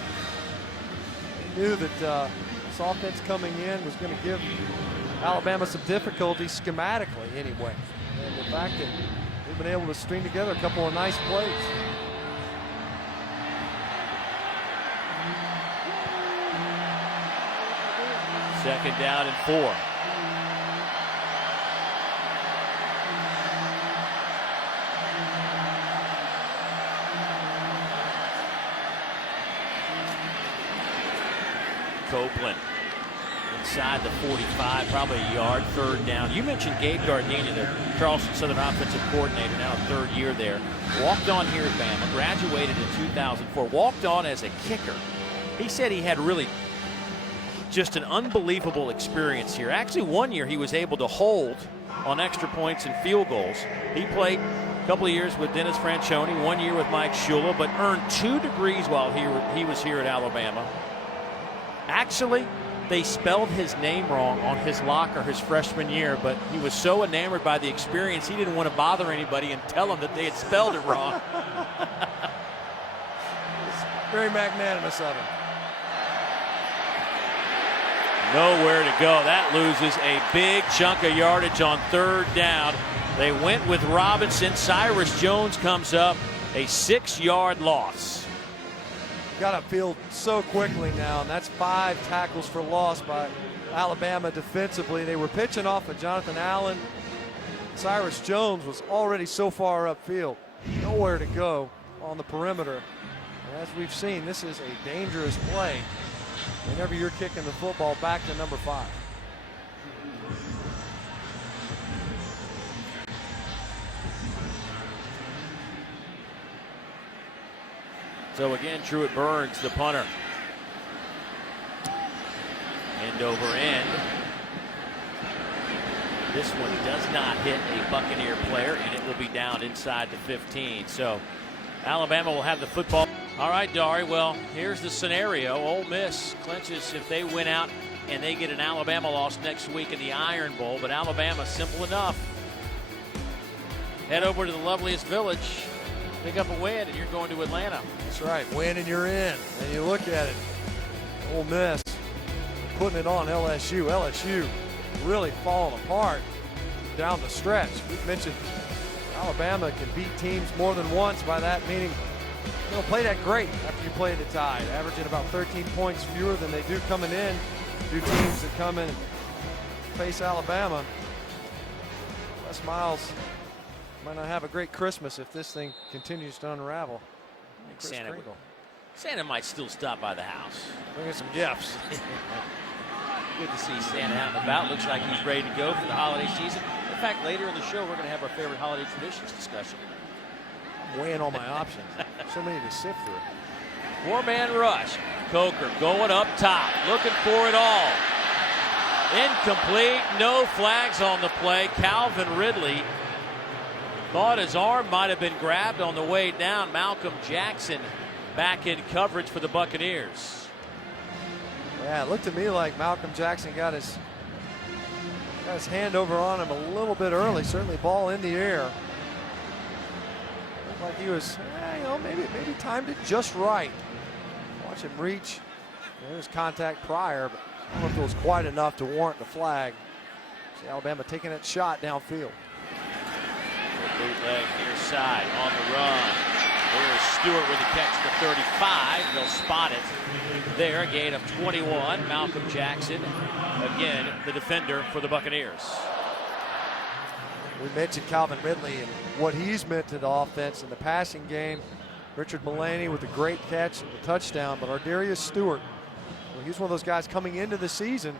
He knew that this offense coming in was going to give Alabama some difficulty schematically anyway. And the fact that they've been able to string together a couple of nice plays. Second down and 4. Copeland inside the 45, probably a yard, third down. You mentioned Gabe Gardenia, the Charleston Southern offensive coordinator, now third year there. Walked on here at Bama, graduated in 2004, walked on as a kicker. He said he had really just an unbelievable experience here. Actually, one year he was able to hold on extra points and field goals. He played a couple of years with Dennis Franchione, 1 year with Mike Shula, but earned 2 degrees while he was here at Alabama. Actually, they spelled his name wrong on his locker his freshman year, but he was so enamored by the experience, he didn't want to bother anybody and tell them that they had spelled it wrong. Very magnanimous of him. Nowhere to go. That loses a big chunk of yardage on third down. They went with Robinson. Cyrus Jones comes up, a 6-yard loss. Got upfield so quickly now, and that's 5 tackles for loss by Alabama defensively. They were pitching off of Jonathan Allen. Cyrus Jones was already so far upfield. Nowhere to go on the perimeter. And as we've seen, this is a dangerous play whenever you're kicking the football back to number 5. So again, Truett Burns, the punter. End over end. This one does not hit a Buccaneer player, and it will be down inside the 15. So Alabama will have the football. All right, Dari, well, here's the scenario. Ole Miss clinches if they win out and they get an Alabama loss next week in the Iron Bowl, but Alabama, simple enough. Head over to the loveliest village, pick up a win, and you're going to Atlanta. That's right, win and you're in. And you look at it, Ole Miss putting it on LSU. LSU really falling apart down the stretch. We've mentioned Alabama can beat teams more than once. By that meaning, they don't play that great after you play the Tide, averaging about 13 points fewer than they do coming in. Do teams that come in and face Alabama. Les Miles might not have a great Christmas if this thing continues to unravel. Santa might still stop by the house. Bring us some gifts. Good to see Santa out and about. Looks like he's ready to go for the holiday season. In fact, later in the show, we're going to have our favorite holiday traditions discussion. I'm weighing all my options. So many to sift through. 4-man rush. Coker going up top, looking for it all. Incomplete, no flags on the play. Calvin Ridley thought his arm might have been grabbed on the way down. Malcolm Jackson back in coverage for the Buccaneers. Yeah, it looked to me like Malcolm Jackson got his hand over on him a little bit early. Certainly ball in the air. Looked like he was, maybe timed it just right. Watch him reach. There was contact prior, but I don't know if it was quite enough to warrant the flag. See Alabama taking that shot downfield. Bootleg near side on the run. There's Stewart with the catch to 35. They'll spot it there. A gain of 21. Malcolm Jackson, again, the defender for the Buccaneers. We mentioned Calvin Ridley and what he's meant to the offense in the passing game. Richard Mullaney with a great catch and the touchdown, but Ardarius Stewart, well, he's one of those guys coming into the season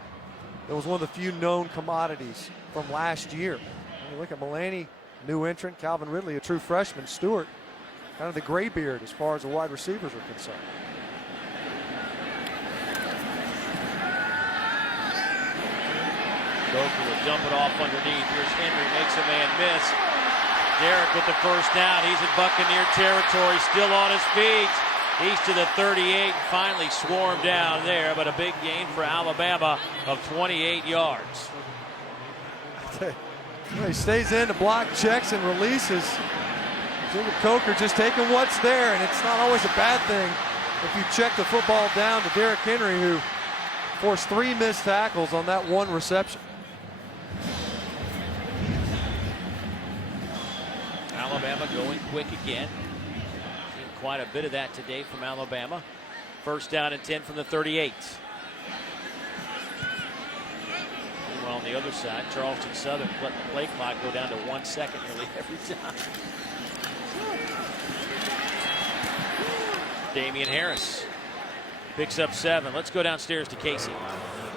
that was one of the few known commodities from last year. When you look at Mullaney, new entrant, Calvin Ridley, a true freshman, Stewart, kind of the gray beard as far as the wide receivers are concerned. Coker will dump it off underneath. Here's Henry, makes a man miss. Derrick with the first down. He's in Buccaneer territory, still on his feet. He's to the 38, finally swarmed down there, but a big gain for Alabama of 28 yards. He stays in to block, checks, and releases. Jacob Coker just taking what's there, and it's not always a bad thing if you check the football down to Derrick Henry, who forced 3 missed tackles on that one reception. Alabama going quick again. Seen quite a bit of that today from Alabama. First down and 10 from the 38. Meanwhile, on the other side, Charleston Southern let the play clock go down to 1 second nearly every time. Damian Harris picks up 7. Let's go downstairs to Casey.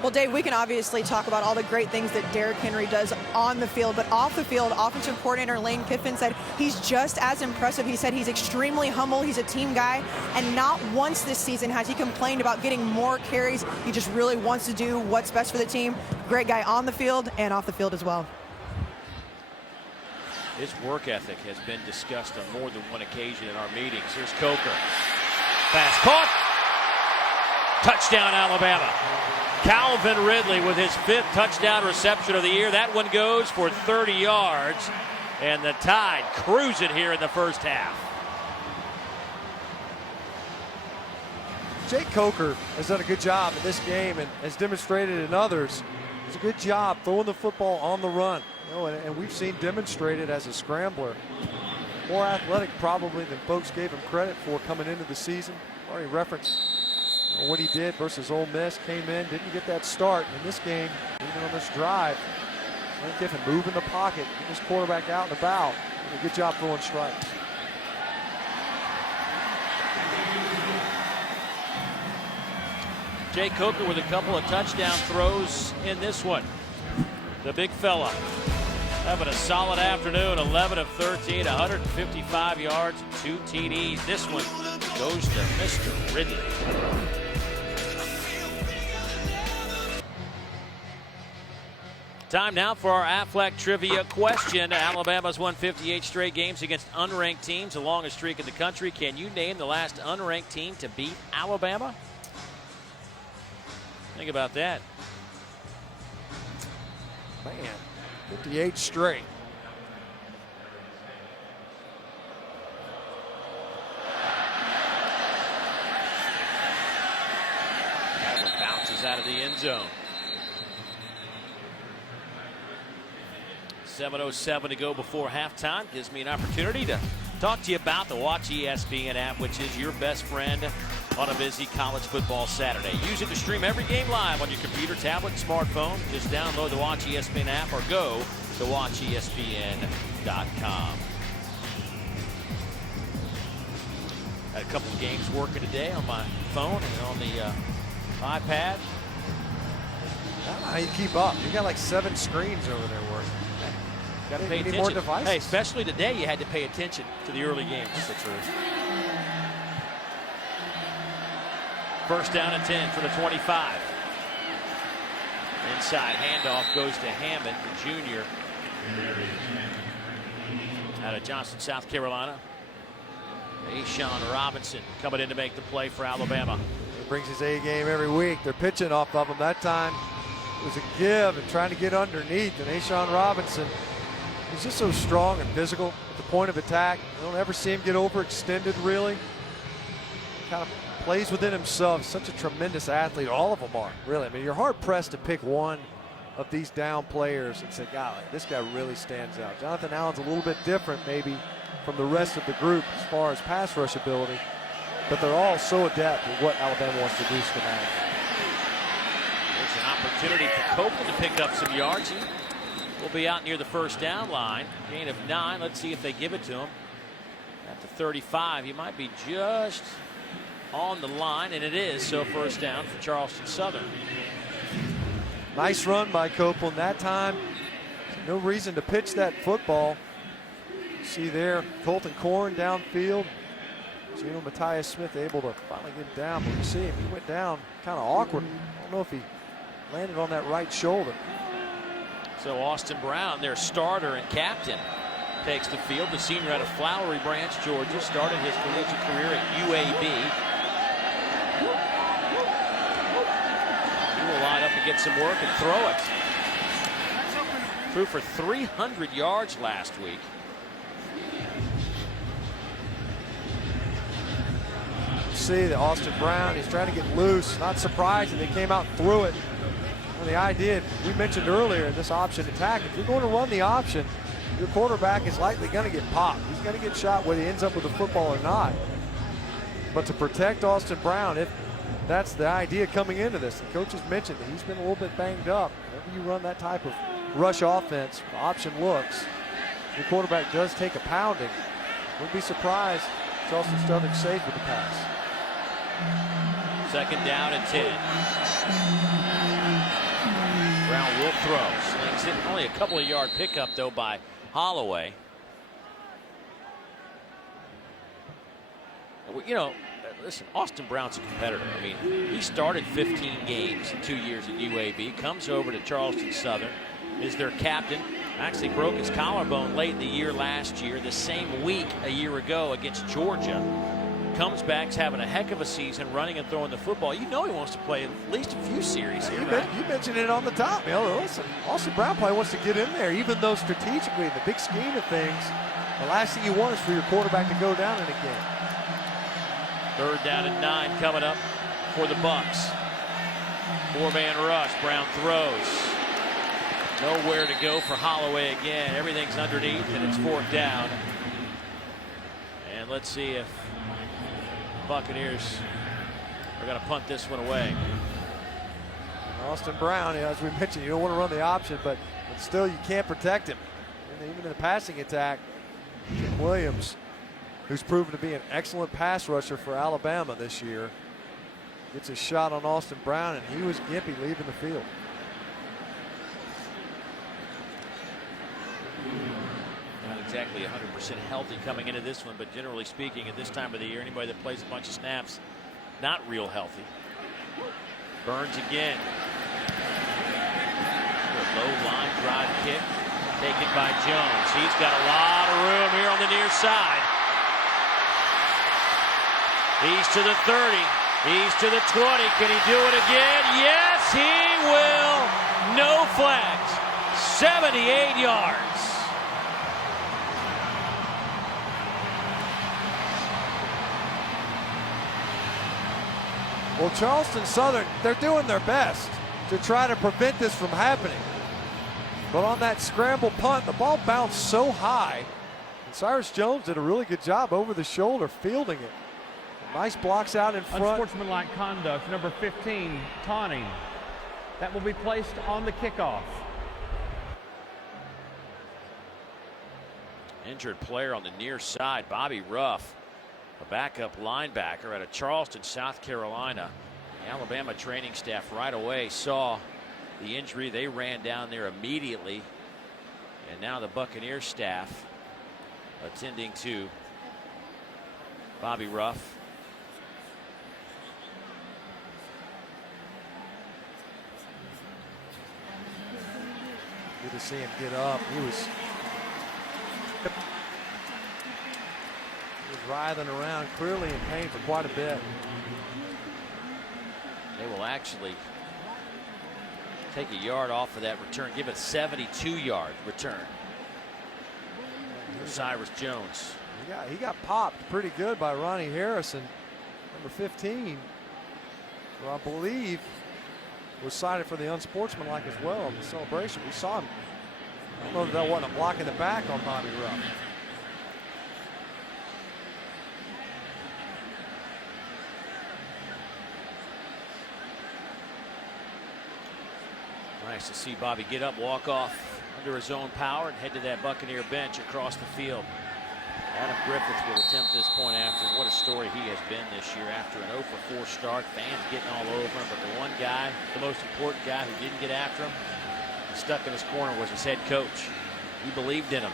Well, Dave, we can obviously talk about all the great things that Derrick Henry does on the field, but off the field, offensive coordinator Lane Kiffin said he's just as impressive. He said he's extremely humble. He's a team guy, and not once this season has he complained about getting more carries. He just really wants to do what's best for the team. Great guy on the field and off the field as well. His work ethic has been discussed on more than one occasion in our meetings. Here's Coker. Pass caught. Touchdown, Alabama. Calvin Ridley with his 5th touchdown reception of the year. That one goes for 30 yards, and the Tide cruise it here in the first half. Jake Coker has done a good job in this game and has demonstrated in others. It's a good job throwing the football on the run. You know, and we've seen demonstrated as a scrambler. More athletic probably than folks gave him credit for coming into the season. Already referenced what he did versus Ole Miss. Came in, didn't get that start in this game, even on this drive. Lane Kiffin moving the pocket, getting his quarterback out and about. Did a good job throwing strikes. Jake Coker with a couple of touchdown throws in this one. The big fella having a solid afternoon. 11 of 13, 155 yards, 2 TDs. This one goes to Mr. Ridley. Time now for our Aflac trivia question. Alabama's won 58 straight games against unranked teams, the longest streak in the country. Can you name the last unranked team to beat Alabama? Think about that. Man, 58 straight. That one bounces out of the end zone. 7:07 to go before halftime. Gives me an opportunity to talk to you about the Watch ESPN app, which is your best friend on a busy college football Saturday. Use it to stream every game live on your computer, tablet, smartphone. Just download the Watch ESPN app or go to watchespn.com. Had a couple of games working today on my phone and on the iPad. I don't know how you keep up. You got like 7 screens over there working. Got to pay you need attention. more devices. Hey, especially today, you had to pay attention to the early games. That's the truth. First down and 10 for the 25. Inside handoff goes to Hammond, the junior, out of Johnson, South Carolina. Ashawn Robinson coming in to make the play for Alabama. He brings his A game every week. They're pitching off of him. That time it was a give and trying to get underneath. And Ashawn Robinson, he's just so strong and physical at the point of attack. You don't ever see him get overextended, really. Kind of plays within himself. Such a tremendous athlete. All of them are, really. I mean, you're hard-pressed to pick one of these down players and say, golly, this guy really stands out. Jonathan Allen's a little bit different, maybe, from the rest of the group as far as pass rush ability, but they're all so adept at what Alabama wants to do schematically. There's an opportunity for Copeland to pick up some yards. He will be out near the first down line. Gain of 9. Let's see if they give it to him. At the 35, he might be just on the line, and it is, so first down for Charleston Southern. Nice run by Copeland that time. No reason to pitch that football. You see there, Colton Corn downfield. Gino Matthias Smith able to finally get down, but you see him, he went down kind of awkward. I don't know if he landed on that right shoulder. So Austin Brown, their starter and captain, takes the field. The senior out of Flowery Branch, Georgia, started his collegiate career at UAB. He will line up to get some work and throw it. Threw for 300 yards last week. See that Austin Brown, he's trying to get loose. Not surprising they came out and threw it. Well, the idea we mentioned earlier in this option attack, if you're going to run the option, your quarterback is likely going to get popped. He's going to get shot whether he ends up with the football or not. But to protect Austin Brown, that's the idea coming into this. The coach has mentioned that he's been a little bit banged up. Whenever you run that type of rush offense, option looks, your quarterback does take a pounding. Wouldn't be surprised Charleston Southern's safe with the pass. 2nd down and 10. Brown will throw. Slings it. Only a couple of yard pickup, though, by Holloway. You know, listen, Austin Brown's a competitor. I mean, he started 15 games in 2 years at UAB, comes over to Charleston Southern, is their captain. Actually broke his collarbone late in the year last year. The same week a year ago against Georgia. Comes back, he's having a heck of a season, running and throwing the football. You know he wants to play at least a few series here. You mentioned it on the top. You know, listen, Austin Brown probably wants to get in there, even though strategically, in the big scheme of things, the last thing you want is for your quarterback to go down in a game. 3rd down and 9 coming up for the Bucks. 4-man rush. Brown throws. Nowhere to go for Holloway again. Everything's underneath, and it's 4th down. And let's see if Buccaneers are going to punt this one away. Austin Brown, as we mentioned, you don't want to run the option, but still you can't protect him. And even in the passing attack, Jim Williams, who's proven to be an excellent pass rusher for Alabama this year, gets a shot on Austin Brown, and he was gimpy leaving the field. Not exactly 100% healthy coming into this one, but generally speaking, at this time of the year, anybody that plays a bunch of snaps, not real healthy. Burns again. A low line drive kick taken by Jones. He's got a lot of room here on the near side. He's to the 30. He's to the 20. Can he do it again? Yes, he will. No flags. 78 yards. Well, Charleston Southern, they're doing their best to try to prevent this from happening. But on that scramble punt, the ball bounced so high. And Cyrus Jones did a really good job over the shoulder fielding it. Nice blocks out in front. Unsportsmanlike conduct, number 15, taunting. That will be placed on the kickoff. Injured player on the near side, Bobby Ruff, a backup linebacker out of Charleston, South Carolina. The Alabama training staff right away saw the injury. They ran down there immediately. And now the Buccaneers staff attending to Bobby Ruff. Good to see him get up. He was writhing around, clearly in pain for quite a bit. They will actually take a yard off of that return, give it a 72-yard return for Cyrus Jones. He got popped pretty good by Ronnie Harrison, number 15, who I believe was cited for the unsportsmanlike as well in the celebration. We saw him. I don't know if that wasn't a block in the back on Bobby Ruff. Nice to see Bobby get up, walk off under his own power, and head to that Buccaneer bench across the field. Adam Griffith will attempt this point after. What a story he has been this year after an 0-for-4 start. Fans getting all over him, but the one guy, the most important guy who didn't get after him, stuck in his corner, was his head coach. He believed in him.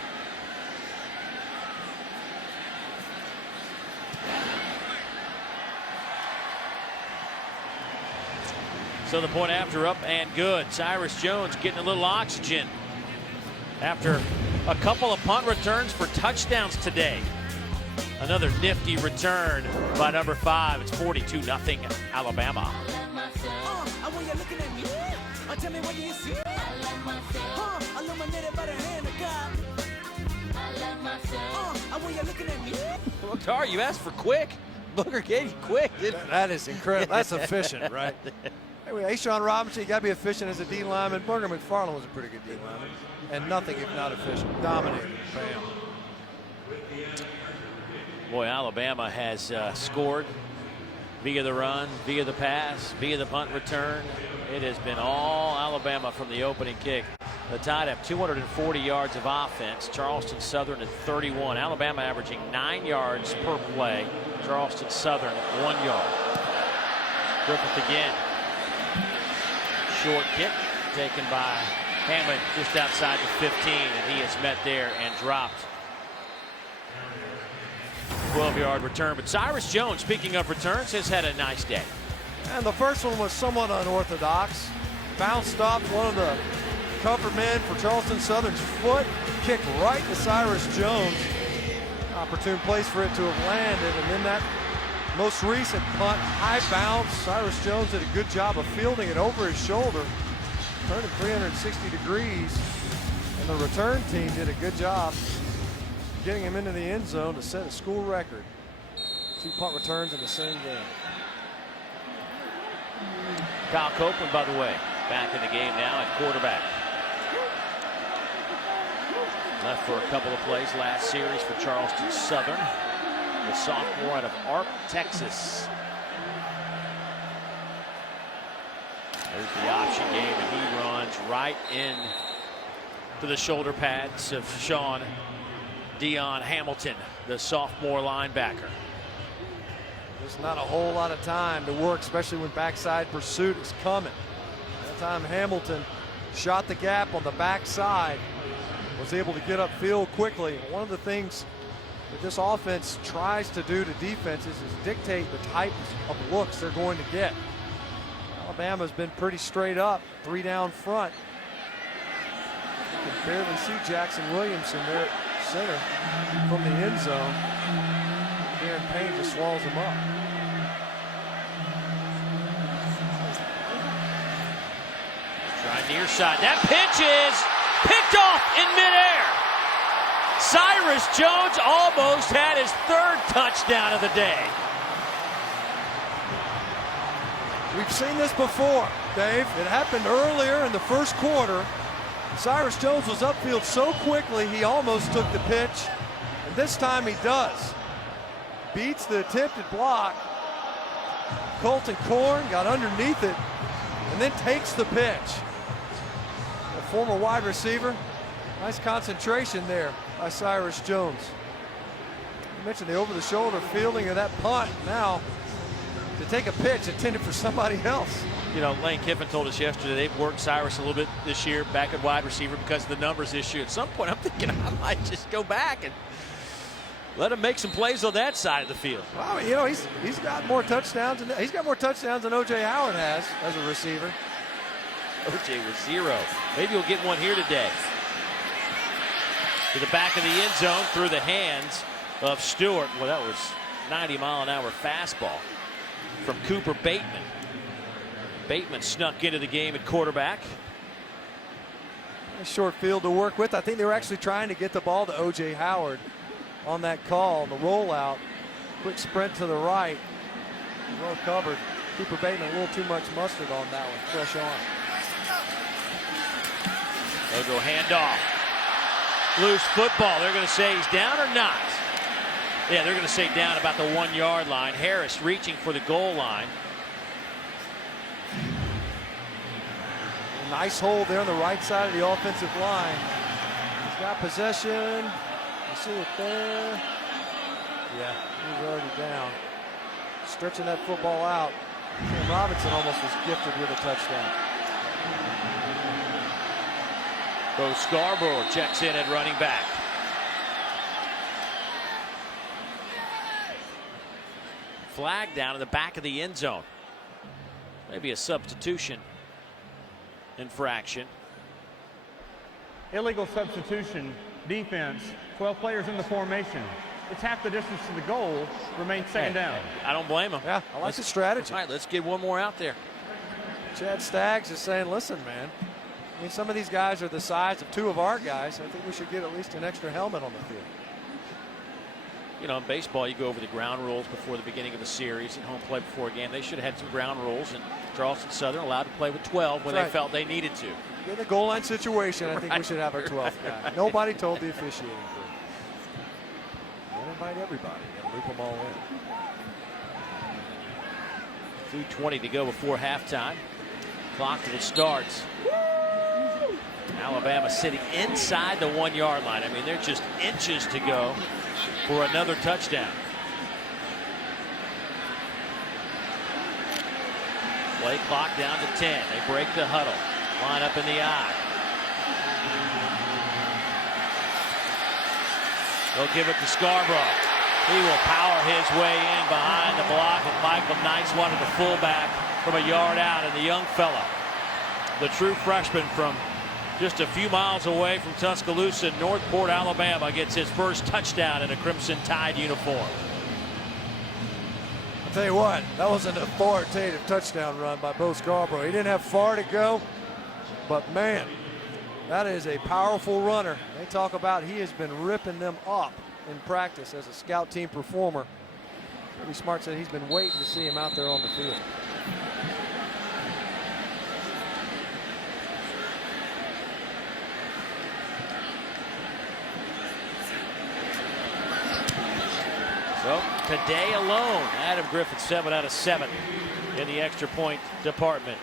So the point after up and good. Cyrus Jones getting a little oxygen after A couple of punt returns for touchdowns today. Another nifty return by number 5. It's 42-0 Alabama. Well, Tar, you asked for quick. Booker gave you quick. That is incredible. That's efficient, right? Anyway, Ashawn Robinson, you got to be efficient as a D lineman. Booger McFarland was a pretty good D lineman. And nothing if not efficient. Dominated. Bam. Boy, Alabama has scored via the run, via the pass, via the punt return. It has been all Alabama from the opening kick. The Tide have 240 yards of offense. Charleston Southern at 31. Alabama averaging 9 yards per play. Charleston Southern 1 yard. Griffith again. Short kick taken by Hammond just outside the 15, and he is met there and dropped. 12-yard return, but Cyrus Jones, speaking of returns, has had a nice day. And the first one was somewhat unorthodox. Bounced off one of the cover men for Charleston Southern's foot, kicked right to Cyrus Jones. Opportune place for it to have landed, and then that most recent punt, high bounce. Cyrus Jones did a good job of fielding it over his shoulder, turning 360 degrees, and the return team did a good job getting him into the end zone to set a school record. 2 punt returns in the same game. Kyle Copeland, by the way, back in the game now at quarterback. Left for a couple of plays last series for Charleston Southern. The sophomore out of Arp, Texas. There's the option game, and he runs right in to the shoulder pads of Sean Dion Hamilton, the sophomore linebacker. There's not a whole lot of time to work, especially when backside pursuit is coming. That time Hamilton shot the gap on the backside, was able to get upfield quickly. One of the things that this offense tries to do to defenses is dictate the types of looks they're going to get. Alabama's been pretty straight up, 3 down front. You can barely see Jackson Williamson there at center from the end zone. Darren Payne just swallows him up. Try near side. That pitch is picked off in midair. Cyrus Jones almost had his 3rd touchdown of the day. We've seen this before, Dave. It happened earlier in the first quarter. Cyrus Jones was upfield so quickly he almost took the pitch, and this time he does. Beats the attempted block. Colton Korn got underneath it and then takes the pitch. A former wide receiver. Nice concentration there by Cyrus Jones. You mentioned the over-the-shoulder fielding of that punt. Now to take a pitch intended for somebody else. You know, Lane Kiffin told us yesterday they've worked Cyrus a little bit this year back at wide receiver because of the numbers issue. At some point, I'm thinking I might just go back and let him make some plays on that side of the field. Well, you know, he's got more touchdowns, and he's got more touchdowns than O.J. Howard has as a receiver. O.J. was 0. Maybe he'll get one here today. To the back of the end zone through the hands of Stewart. Well, that was 90-mile-an-hour fastball from Cooper Bateman. Bateman snuck into the game at quarterback. A short field to work with. I think they were actually trying to get the ball to O.J. Howard on that call, the rollout. Quick sprint to the right. Well covered. Cooper Bateman a little too much mustard on that one. Fresh on. They'll go handoff. Loose football. They're going to say he's down or not. Yeah, they're going to say down about the 1-yard line. Harris reaching for the goal line. Nice hold there on the right side of the offensive line. He's got possession. You see it there. Yeah, he's already down. Stretching that football out. Tim Robinson almost was gifted with a touchdown. Bo Scarborough checks in at running back. Flag down in the back of the end zone. Maybe a substitution infraction. Illegal substitution, defense, 12 players in the formation. It's half the distance to the goal, remains second down. I don't blame him. Yeah, I like the strategy. All right, let's get one more out there. Chad Staggs is saying, listen, man, I mean, some of these guys are the size of 2 of our guys. I think we should get at least an extra helmet on the field. You know, in baseball, you go over the ground rules before the beginning of a series and home play before a game. They should have had some ground rules, and Charleston Southern allowed to play with 12 when they felt they needed to. In the goal line situation, I think we should have our 12th guy. Nobody told the officiating crew. Don't invite everybody and loop them all in. 2:20 to go before halftime. Clock to the starts. Alabama sitting inside the 1-yard line. I mean, they're just inches to go for another touchdown. Play clock down to 10. They break the huddle. Line up in the I. They'll give it to Scarborough. He will power his way in behind the block, and Michael Knights wanted the fullback from a yard out, and the young fella, the true freshman from just a few miles away from Tuscaloosa, Northport, Alabama, gets his first touchdown in a Crimson Tide uniform. I'll tell you what, that was an authoritative touchdown run by Bo Scarborough. He didn't have far to go, but man, that is a powerful runner. They talk about he has been ripping them up in practice as a scout team performer. Pretty Smart said he's been waiting to see him out there on the field. So today alone, Adam Griffith 7 out of 7 in the extra point department.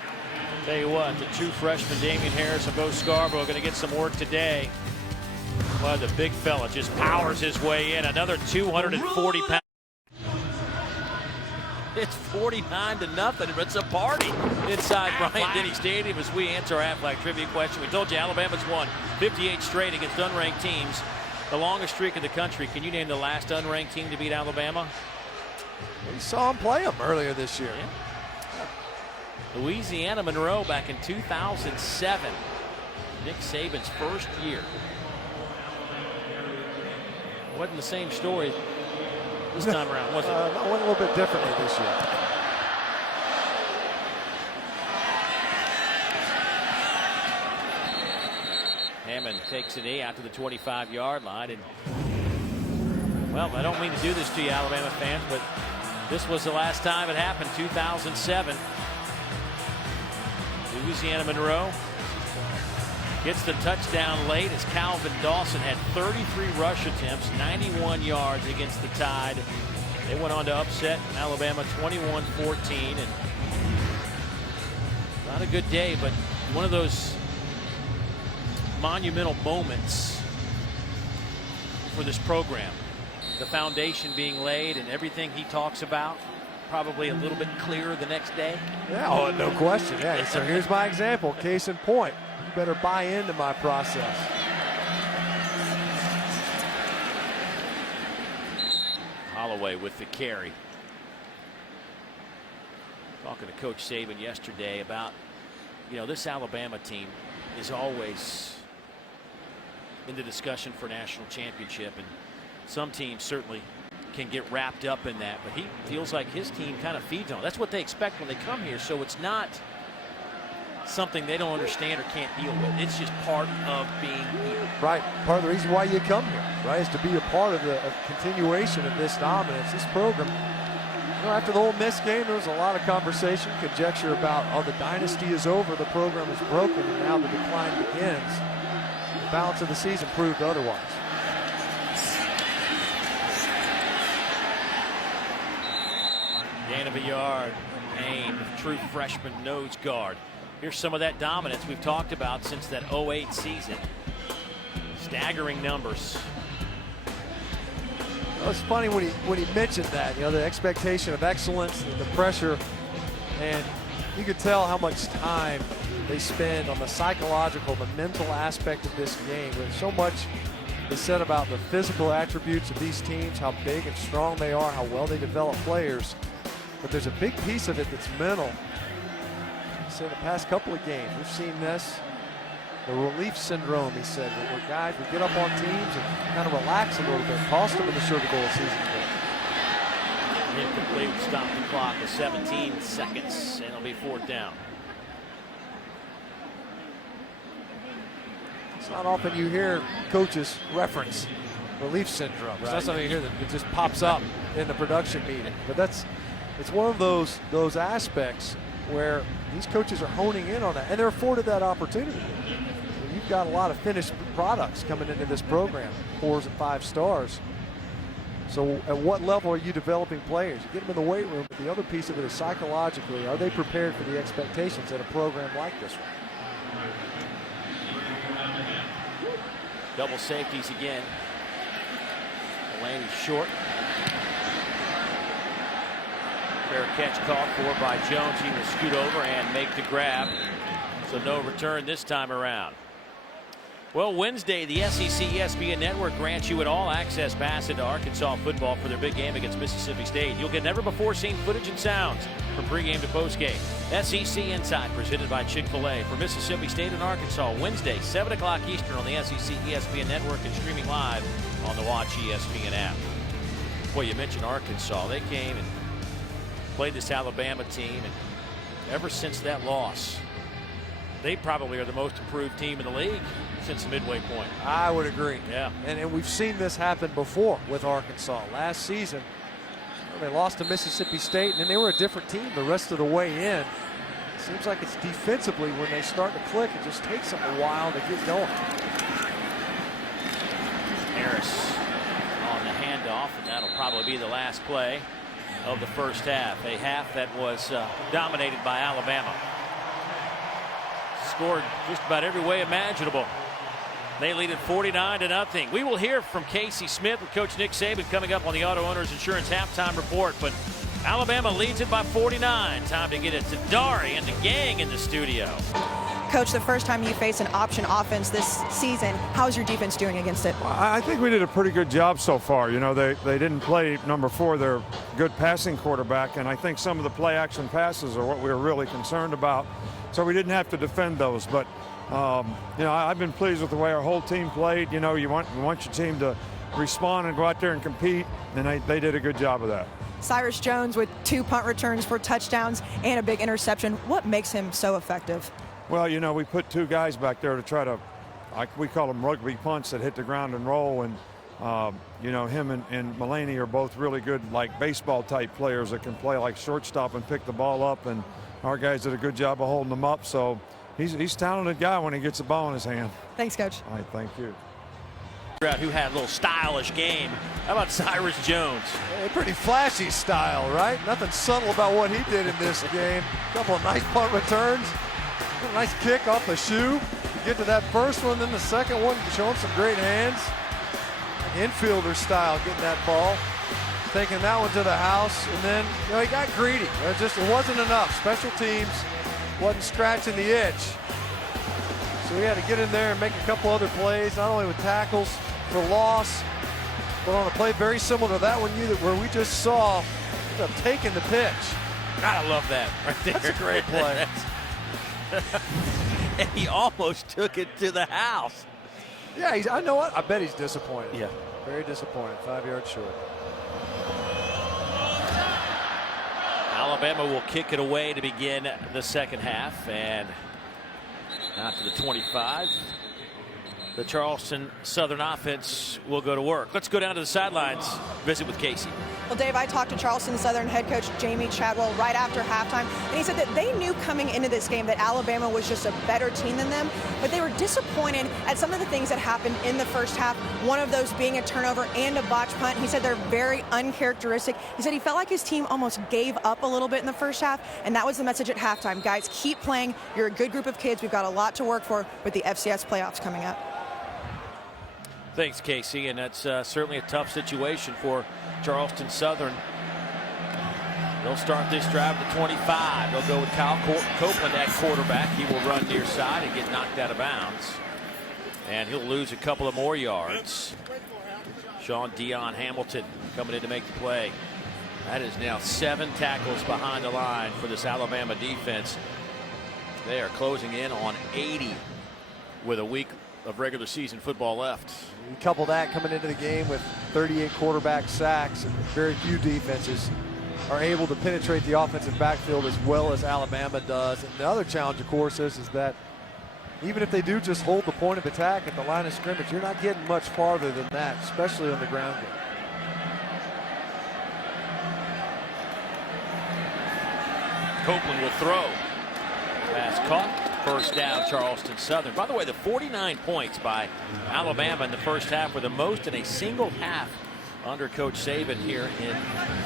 Tell you what, the 2 freshmen, Damian Harris and Bo Scarborough, are going to get some work today. Well, the big fella just powers his way in. Another 240 pounds. It's 49-0. It's a party inside Bryant-Denny Stadium as we answer our Aflac trivia question. We told you Alabama's won 58 straight against unranked teams. The longest streak in the country. Can you name the last unranked team to beat Alabama? We saw him play them earlier this year. Yeah. Louisiana Monroe back in 2007. Nick Saban's first year. It wasn't the same story this time around, was it? It went a little bit differently this year. Hammond takes an knee out to the 25-yard line. And, well, I don't mean to do this to you, Alabama fans, but this was the last time it happened, 2007. Louisiana Monroe gets the touchdown late as Calvin Dawson had 33 rush attempts, 91 yards against the Tide. They went on to upset Alabama 21-14. And not a good day, but one of those monumental moments for this program. The foundation being laid and everything he talks about probably a little bit clearer the next day. Yeah, oh, no question. Yeah, so here's my example. Case in point. You better buy into my process. Holloway with the carry. Talking to Coach Saban yesterday about, you know, this Alabama team is always in the discussion for national championship, and some teams certainly can get wrapped up in that, but he feels like his team kind of feeds on it. That's what they expect when they come here, so it's not something they don't understand or can't deal with. It's just part of being here. Right. Part of the reason why you come here, right, is to be a part of the continuation of this dominance, this program. You know, after the Ole Miss game, there was a lot of conversation, conjecture about, oh, the dynasty is over, the program is broken, and now the decline begins. The balance of the season proved otherwise. Gain of a yard. Aim, true freshman nose guard. Here's some of that dominance we've talked about since that 08 season. Staggering numbers. Well, it's funny when he mentioned that, you know, the expectation of excellence and the pressure, and you could tell how much time they spend on the psychological, the mental aspect of this game. But so much is said about the physical attributes of these teams, how big and strong they are, how well they develop players. But there's a big piece of it that's mental. So the past couple of games, we've seen this. The relief syndrome, he said, where guys would get up on teams and kind of relax a little bit. Cost them in the Sugar Bowl season. Incomplete, stop the clock with 17 seconds, and it'll be 4th down. It's not often you hear coaches reference relief syndrome. It's not something you hear that it just pops up in the production meeting. But it's one of those aspects where these coaches are honing in on that, and they're afforded that opportunity. You've got a lot of finished products coming into this program, 4s and 5 stars. So at what level are you developing players? You get them in the weight room, but the other piece of it is psychologically, are they prepared for the expectations at a program like this one? Double safeties again. Delaney short. Fair catch called for by Jones. He will scoot over and make the grab. So no return this time around. Well, Wednesday, the SEC ESPN Network grants you an all-access pass into Arkansas football for their big game against Mississippi State. You'll get never-before-seen footage and sounds from pregame to postgame. SEC Inside, presented by Chick-fil-A for Mississippi State and Arkansas, Wednesday, 7 o'clock Eastern on the SEC ESPN Network and streaming live on the Watch ESPN app. Well, you mentioned Arkansas. They came and played this Alabama team, and ever since that loss, they probably are the most improved team in the league since the midway point. I would agree. Yeah. And we've seen this happen before with Arkansas. Last season, they lost to Mississippi State, and then they were a different team the rest of the way in. It seems like it's defensively when they start to click, it just takes them a while to get going. Harris on the handoff, and that'll probably be the last play of the first half. A half that was dominated by Alabama. Scored just about every way imaginable. They lead it 49-0. We will hear from Casey Smith with Coach Nick Saban coming up on the Auto Owners Insurance halftime report. But Alabama leads it by 49. Time to get it to Dari and the gang in the studio. Coach, the first time you face an option offense this season, how's your defense doing against it? I think we did a pretty good job so far. You know, they didn't play number 4, their good passing quarterback, and I think some of the play action passes are what we were really concerned about. So we didn't have to defend those, but you know, I've been pleased with the way our whole team played. You know, you want your team to respond and go out there and compete, and they did a good job of that. Cyrus Jones with 2 punt returns for touchdowns and a big interception. What makes him so effective? Well, you know, we put 2 guys back there to try to, we call them rugby punts that hit the ground and roll, and you know, him and Mulaney are both really good, like baseball type players that can play like shortstop and pick the ball up, and our guys did a good job of holding them up. So he's a talented guy when he gets the ball in his hand. Thanks, Coach. All right, thank you. Who had a little stylish game. How about Cyrus Jones? A pretty flashy style, right? Nothing subtle about what he did in this game. A couple of nice punt returns. A nice kick off the shoe. To get to that first one, then the second one, showing some great hands. Infielder style, getting that ball. Taking that one to the house, and then, you know, he got greedy. It wasn't enough. Special teams wasn't scratching the itch. So he had to get in there and make a couple other plays, not only with tackles for loss, but on a play very similar to that one where we just saw taking the pitch. Gotta love that right there. That's a great play. And he almost took it to the house. Yeah, I know what? I bet he's disappointed. Yeah. Very disappointed. 5 yards short. Alabama will kick it away to begin the second half, and out to the 25. The Charleston Southern offense will go to work. Let's go down to the sidelines, visit with Casey. Well, Dave, I talked to Charleston Southern head coach Jamie Chadwell right after halftime, and he said that they knew coming into this game that Alabama was just a better team than them, but they were disappointed at some of the things that happened in the first half, one of those being a turnover and a botch punt. He said they're very uncharacteristic. He said he felt like his team almost gave up a little bit in the first half, and that was the message at halftime. Guys, keep playing. You're a good group of kids. We've got a lot to work for with the FCS playoffs coming up. Thanks, Casey, and that's certainly a tough situation for Charleston Southern. They'll start this drive at the 25. They'll go with Kyle Copeland at quarterback. He will run near side and get knocked out of bounds. And he'll lose a couple of more yards. Sean Dion Hamilton coming in to make the play. That is now 7 tackles behind the line for this Alabama defense. They are closing in on 80 with a week of regular season football left. You couple that coming into the game with 38 quarterback sacks, and very few defenses are able to penetrate the offensive backfield as well as Alabama does. And the other challenge, of course, is that even if they do just hold the point of attack at the line of scrimmage, you're not getting much farther than that, especially on the ground game. Copeland will throw. Pass caught. First down, Charleston Southern. By the way, the 49 points by Alabama in the first half were the most in a single half under Coach Saban here in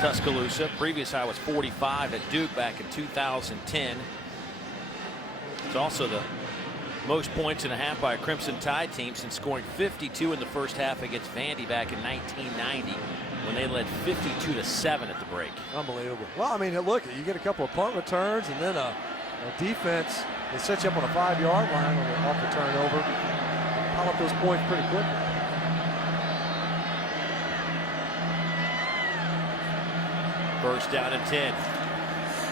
Tuscaloosa. Previous high was 45 at Duke back in 2010. It's also the most points in a half by a Crimson Tide team since scoring 52 in the first half against Vandy back in 1990 when they led 52-7 at the break. Unbelievable. Well, I mean, look, you get a couple of punt returns and then a defense. They set you up on a 5-yard line off the turnover. Pile up those points pretty quickly. First down and 10.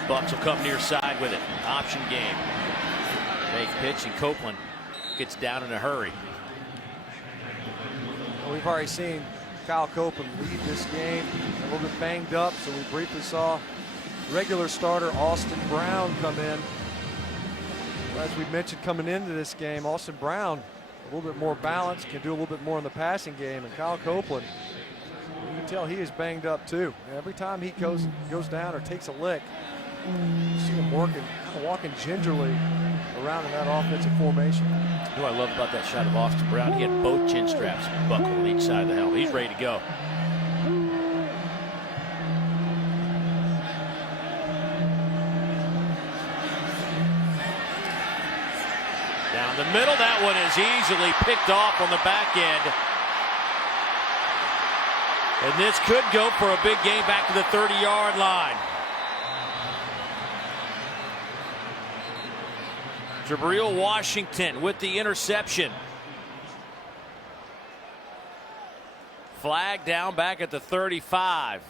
Bucks will come near side with it. Option game. Fake pitch, and Copeland gets down in a hurry. Well, we've already seen Kyle Copeland lead this game. A little bit banged up, so we briefly saw regular starter Austin Brown come in. As we mentioned coming into this game, Austin Brown a little bit more balanced, can do a little bit more in the passing game, and Kyle Copeland, you can tell he is banged up too. Every time he goes down or takes a lick, you see him working, kind of walking gingerly around in that offensive formation. What I love about that shot of Austin Brown, he had both chin straps buckled on each side of the helmet. He's ready to go. Down the middle, that one is easily picked off on the back end. And this could go for a big gain back to the 30-yard line. Jabril Washington with the interception. Flag down back at the 35.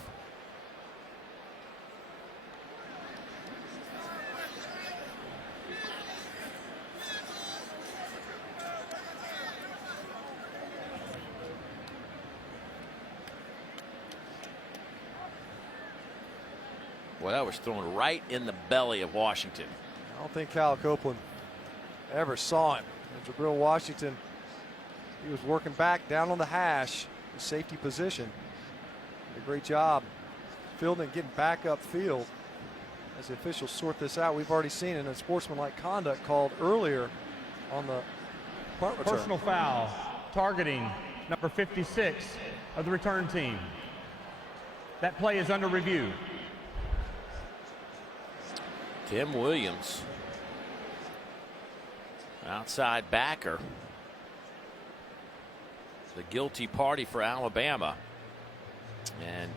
Well, that was thrown right in the belly of Washington. I don't think Kyle Copeland ever saw him. And Jabril Washington, he was working back down on the hash, the safety position. Did a great job fielding and getting back upfield as the officials sort this out. We've already seen it in a sportsmanlike conduct called earlier on the punt return. Personal foul targeting number 56 of the return team. That play is under review. Tim Williams, outside backer, the guilty party for Alabama. And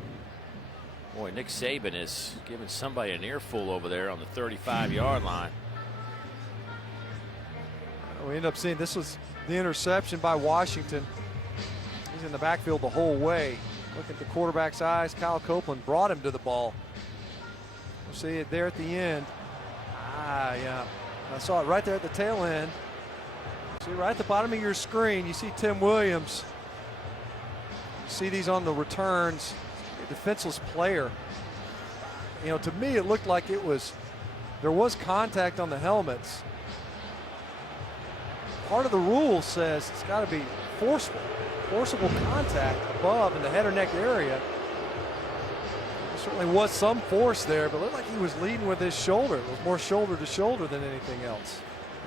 boy, Nick Saban is giving somebody an earful over there on the 35-yard line. We end up seeing this was the interception by Washington. He's in the backfield the whole way. Look at the quarterback's eyes. Kyle Copeland brought him to the ball. We'll see it there at the end. Yeah. I saw it right there at the tail end. See right at the bottom of your screen, you see Tim Williams. You see these on the returns. A defenseless player. You know, to me, it looked like there was contact on the helmets. Part of the rule says it's got to be forcible contact above in the head or neck area. Certainly was some force there, but it looked like he was leading with his shoulder. It was more shoulder to shoulder than anything else.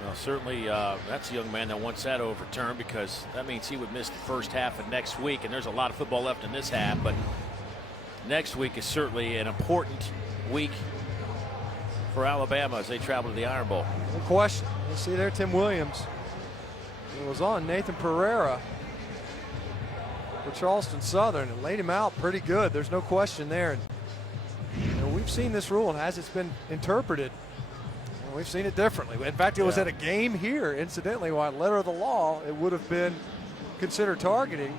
Well, certainly that's a young man that wants that overturned, because that means he would miss the first half of next week, and there's a lot of football left in this half, but next week is certainly an important week for Alabama as they travel to the Iron Bowl. No question. You see there Tim Williams. It was on Nathan Pereira for Charleston Southern and laid him out pretty good. There's no question there. And, you know, we've seen this rule, and as it's been interpreted, we've seen it differently. In fact, it was at a game here, incidentally, by letter of the law, it would have been considered targeting.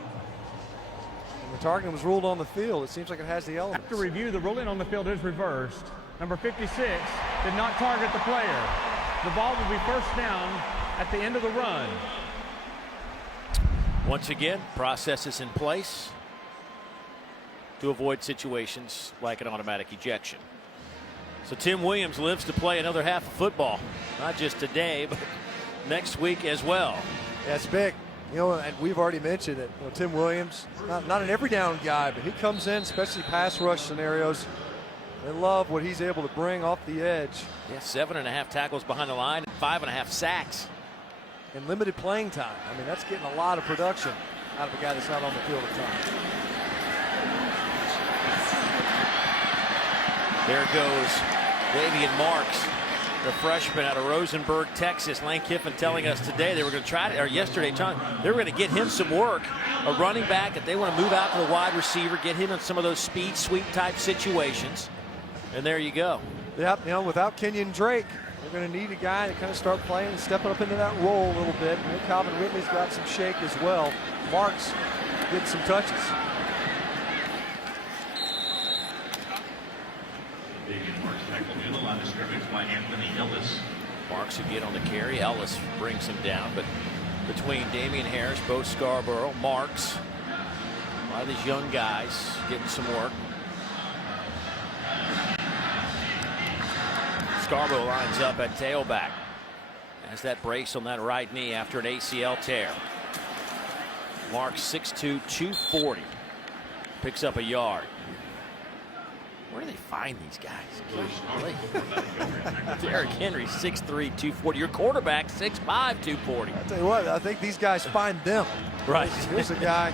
And the targeting was ruled on the field. It seems like it has the elements. After review, the ruling on the field is reversed. Number 56 did not target the player. The ball will be first down at the end of the run. Once again, processes in place to avoid situations like an automatic ejection. So Tim Williams lives to play another half of football, not just today, but next week as well. That's big. You know, and we've already mentioned it. You know, Tim Williams, not an every down guy, but he comes in, especially pass rush scenarios. They love what he's able to bring off the edge. Yeah, 7.5 tackles behind the line, 5.5 sacks. And limited playing time. I mean, that's getting a lot of production out of a guy that's not on the field at times. There goes Davian Marks, the freshman out of Rosenberg, Texas. Lane Kiffin telling us today they were going to try to, or yesterday, they were going to get him some work. A running back that they want to move out to the wide receiver, get him in some of those speed sweep type situations. And there you go. Yep, you know, without Kenyon Drake, they're going to need a guy to kind of start playing and stepping up into that role a little bit. And Calvin Ridley's got some shake as well. Marks getting some touches. Marks again on the carry. Ellis brings him down, but between Damian Harris, Bo Scarborough, Marks, a lot of these young guys getting some work. Scarborough lines up at tailback. Has that brace on that right knee after an ACL tear. Marks 6'2", 240. Picks up a yard. Where do they find these guys? Derrick Henry 6'3", 240. Your quarterback 6'5", 240. I tell you what, I think these guys find them. Right. Here's a guy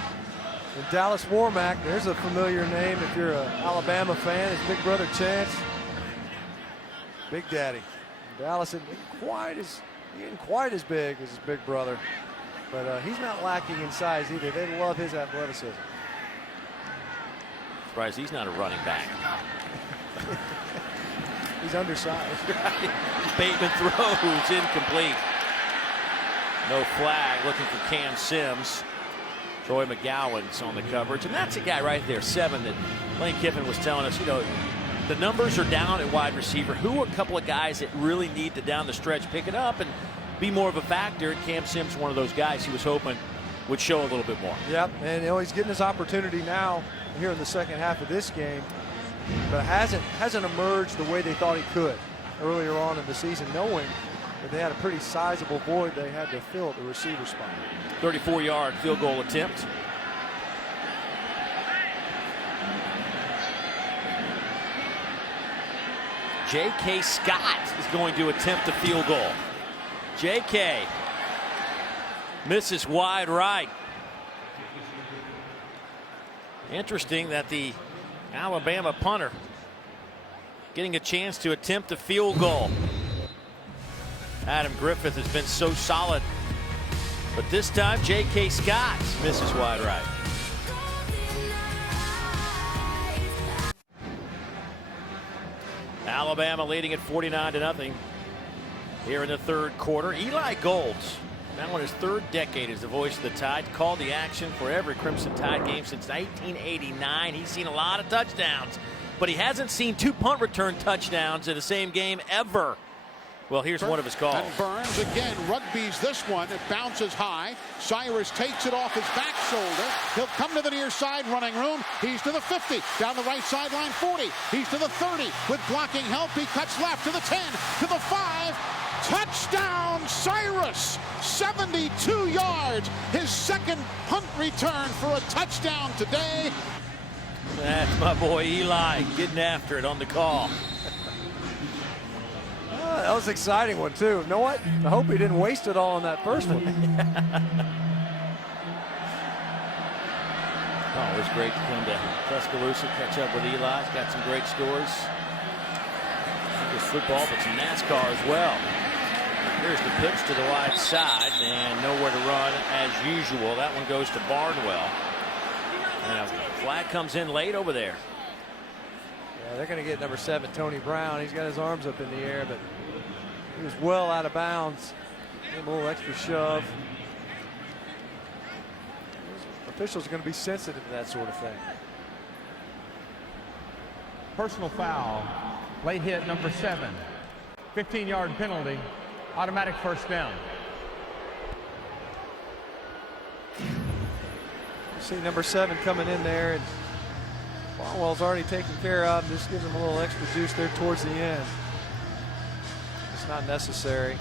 in Dallas Warmack. There's a familiar name if you're an Alabama fan. His big brother Chance. Big Daddy. Dallas isn't quite as big as his big brother, but he's not lacking in size either. They love his athleticism. Surprised he's not a running back. He's undersized. Bateman throws incomplete. No flag. Looking for Cam Sims. Troy McGowan's on the coverage, and that's a guy right there, 7, that Lane Kiffin was telling us, you know, the numbers are down at wide receiver. Who are a couple of guys that really need to down the stretch pick it up and be more of a factor? And Cam Sims, one of those guys he was hoping would show a little bit more. Yep, and you know, he's getting his opportunity now here in the second half of this game, but hasn't emerged the way they thought he could earlier on in the season, knowing that they had a pretty sizable void they had to fill at the receiver spot. 34-yard field goal attempt. J.K. Scott is going to attempt a field goal. J.K. misses wide right. Interesting that the Alabama punter getting a chance to attempt a field goal. Adam Griffith has been so solid, but this time J.K. Scott misses wide right. Alabama leading at 49-0 here in the third quarter. Eli Golds, now in his third decade as the voice of the Tide, called the action for every Crimson Tide game since 1989. He's seen a lot of touchdowns, but he hasn't seen 2 punt return touchdowns in the same game ever. Well, here's one of his calls. And Burns again rugby's this one. It bounces high. Cyrus takes it off his back shoulder. He'll come to the near side, running room. He's to the 50, down the right sideline 40. He's to the 30 with blocking help. He cuts left to the 10, to the 5. Touchdown, Cyrus! 72 yards. His second punt return for a touchdown today. That's my boy Eli getting after it on the call. That was an exciting one, too. You know what? I hope he didn't waste it all on that first one. Oh, it was great to come to Tuscaloosa, catch up with Eli. He's got some great stories. Not just football, but some NASCAR as well. Here's the pitch to the wide side, and nowhere to run as usual. That one goes to Barnwell. And a flag comes in late over there. Yeah, they're going to get number 7, Tony Brown. He's got his arms up in the air, but he was well out of bounds. Give him a little extra shove. Officials are going to be sensitive to that sort of thing. Personal foul. Late hit number 7. 15-yard penalty. Automatic first down. See number 7 coming in there, and Barnwell's already taken care of. Just gives him a little extra juice there towards the end. It's not necessary.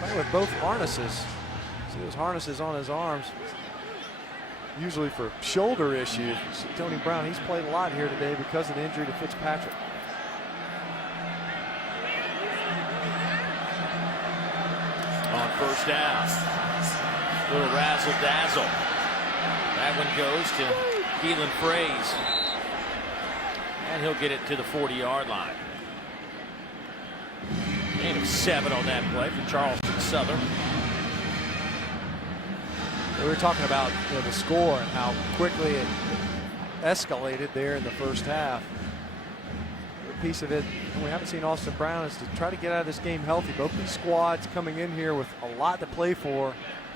Playing with both harnesses. See those harnesses on his arms. Usually for shoulder issues. See Tony Brown, he's played a lot here today because of the injury to Fitzpatrick. On first down. Little razzle dazzle. That one goes to Keelan Fraze. And he'll get it to the 40-yard line. Gain of 7 on that play for Charleston Southern. We were talking about the score and how quickly it escalated there in the first half. A piece of it we haven't seen Austin Brown is to try to get out of this game healthy. Both these squads coming in here with a lot to play for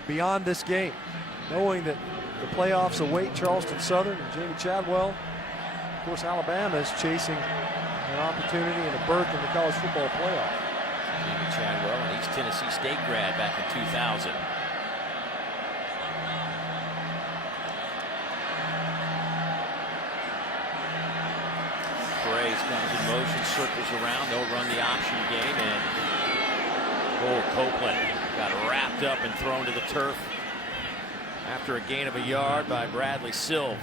beyond this game, knowing that the playoffs await Charleston Southern and Jamie Chadwell. Of course, Alabama is chasing an opportunity and a berth in the college football playoff. Jamie Chadwell, an East Tennessee State grad back in 2000. Fraze comes in motion, circles around. They'll run the option game, and Copeland got wrapped up and thrown to the turf after a gain of a yard by Bradley Silv.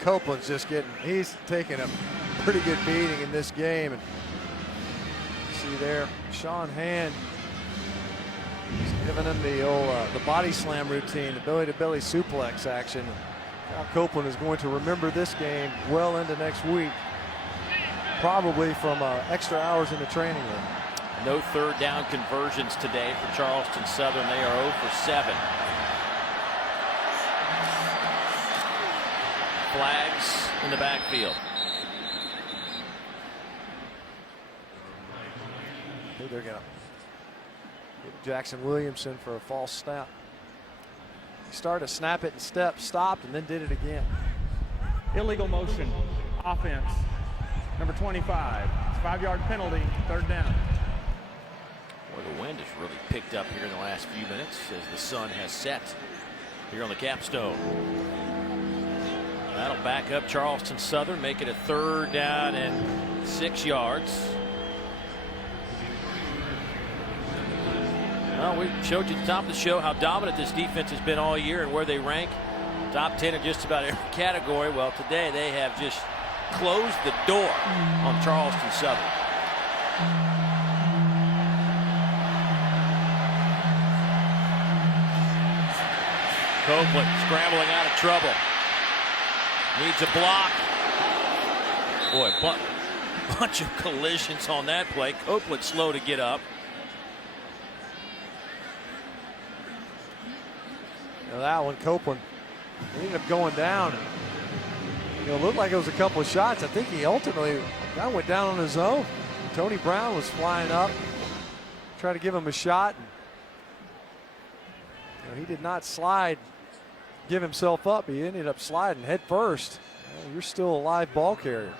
Copeland's he's taking a pretty good beating in this game. And see there, Sean Hand is giving him the body slam routine, the belly-to-belly suplex action. Now Copeland is going to remember this game well into next week, probably from extra hours in the training room. No third down conversions today for Charleston Southern. They are 0 for 7. Flags in the backfield. They're going to get Jackson Williamson for a false snap. He started to snap it and stopped, and then did it again. Illegal motion, offense, number 25. 5-yard penalty, third down. Boy, the wind has really picked up here in the last few minutes as the sun has set here on the capstone. That'll back up Charleston Southern, make it a 3rd down and 6 yards. Well, we showed you at the top of the show how dominant this defense has been all year and where they rank. Top 10 in just about every category. Well, today they have just closed the door on Charleston Southern. Copeland scrambling out of trouble. Needs a block. Boy, bunch of collisions on that play. Copeland slow to get up. That one, Copeland, he ended up going down. It looked like it was a couple of shots. I think he ultimately went down on his own. Tony Brown was flying up, trying to give him a shot. He did not give himself up. He ended up sliding head first. You're still a live ball carrier.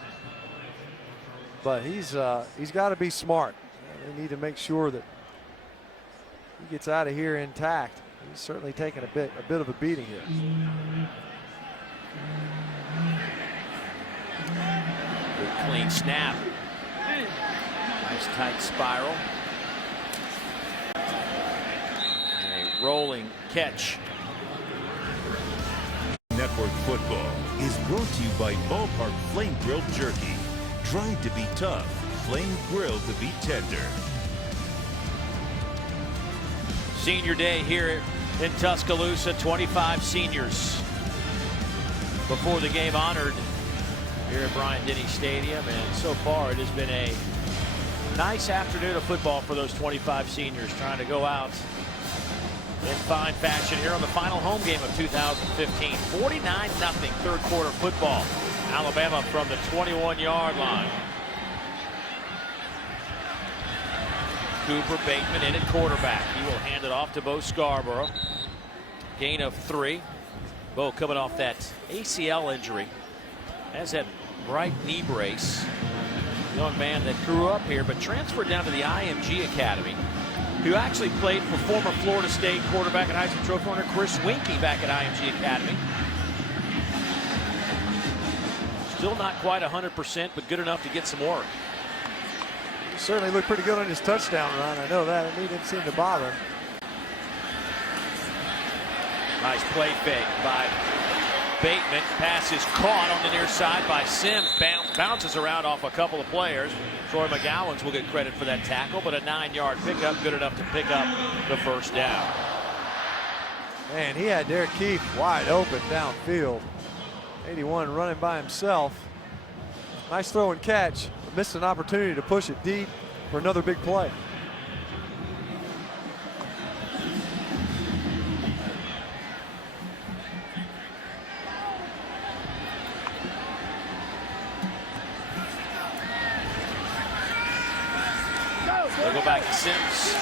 But he's got to be smart. They need to make sure that he gets out of here intact. He's certainly taking a bit of a beating here. Good clean snap. Nice tight spiral. And a rolling catch. Network Football is brought to you by Ballpark Flame Grilled Jerky. Dried to be tough, flame grilled to be tender. Senior day here in Tuscaloosa. 25 seniors before the game honored here at Bryant-Denny Stadium, and so far it has been a nice afternoon of football for those 25 seniors, trying to go out in fine fashion here on the final home game of 2015. 49-0 third quarter football. Alabama from the 21-yard line. Cooper Bateman in at quarterback. He will hand it off to Bo Scarborough. Gain of 3. Bo coming off that ACL injury. Has that right knee brace. young man that grew up here but transferred down to the IMG Academy, who actually played for former Florida State quarterback and Heisman Trophy winner Chris Winkie back at IMG Academy. Still not quite 100%, but good enough to get some work. He certainly looked pretty good on his touchdown run. I know that, and he didn't seem to bother him. Nice play fake by Bateman. Pass is caught on the near side by Sims. Bounces around off a couple of players. Troy McGowans will get credit for that tackle, but a 9-yard pickup, good enough to pick up the first down. Man, he had Derek Keith wide open downfield. 81 running by himself. Nice throw and catch. Missed an opportunity to push it deep for another big play. They'll go back to Sims.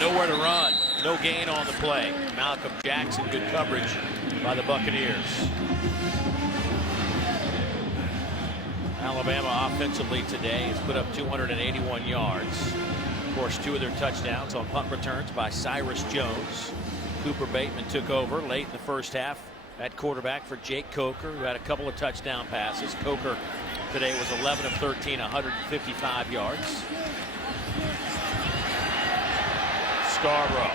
Nowhere to run. No gain on the play. Malcolm Jackson, good coverage by the Buccaneers. Alabama offensively today has put up 281 yards. Of course, 2 of their touchdowns on punt returns by Cyrus Jones. Cooper Bateman took over late in the first half at quarterback for Jake Coker, who had a couple of touchdown passes. Coker today was 11 of 13, 155 yards. Scarborough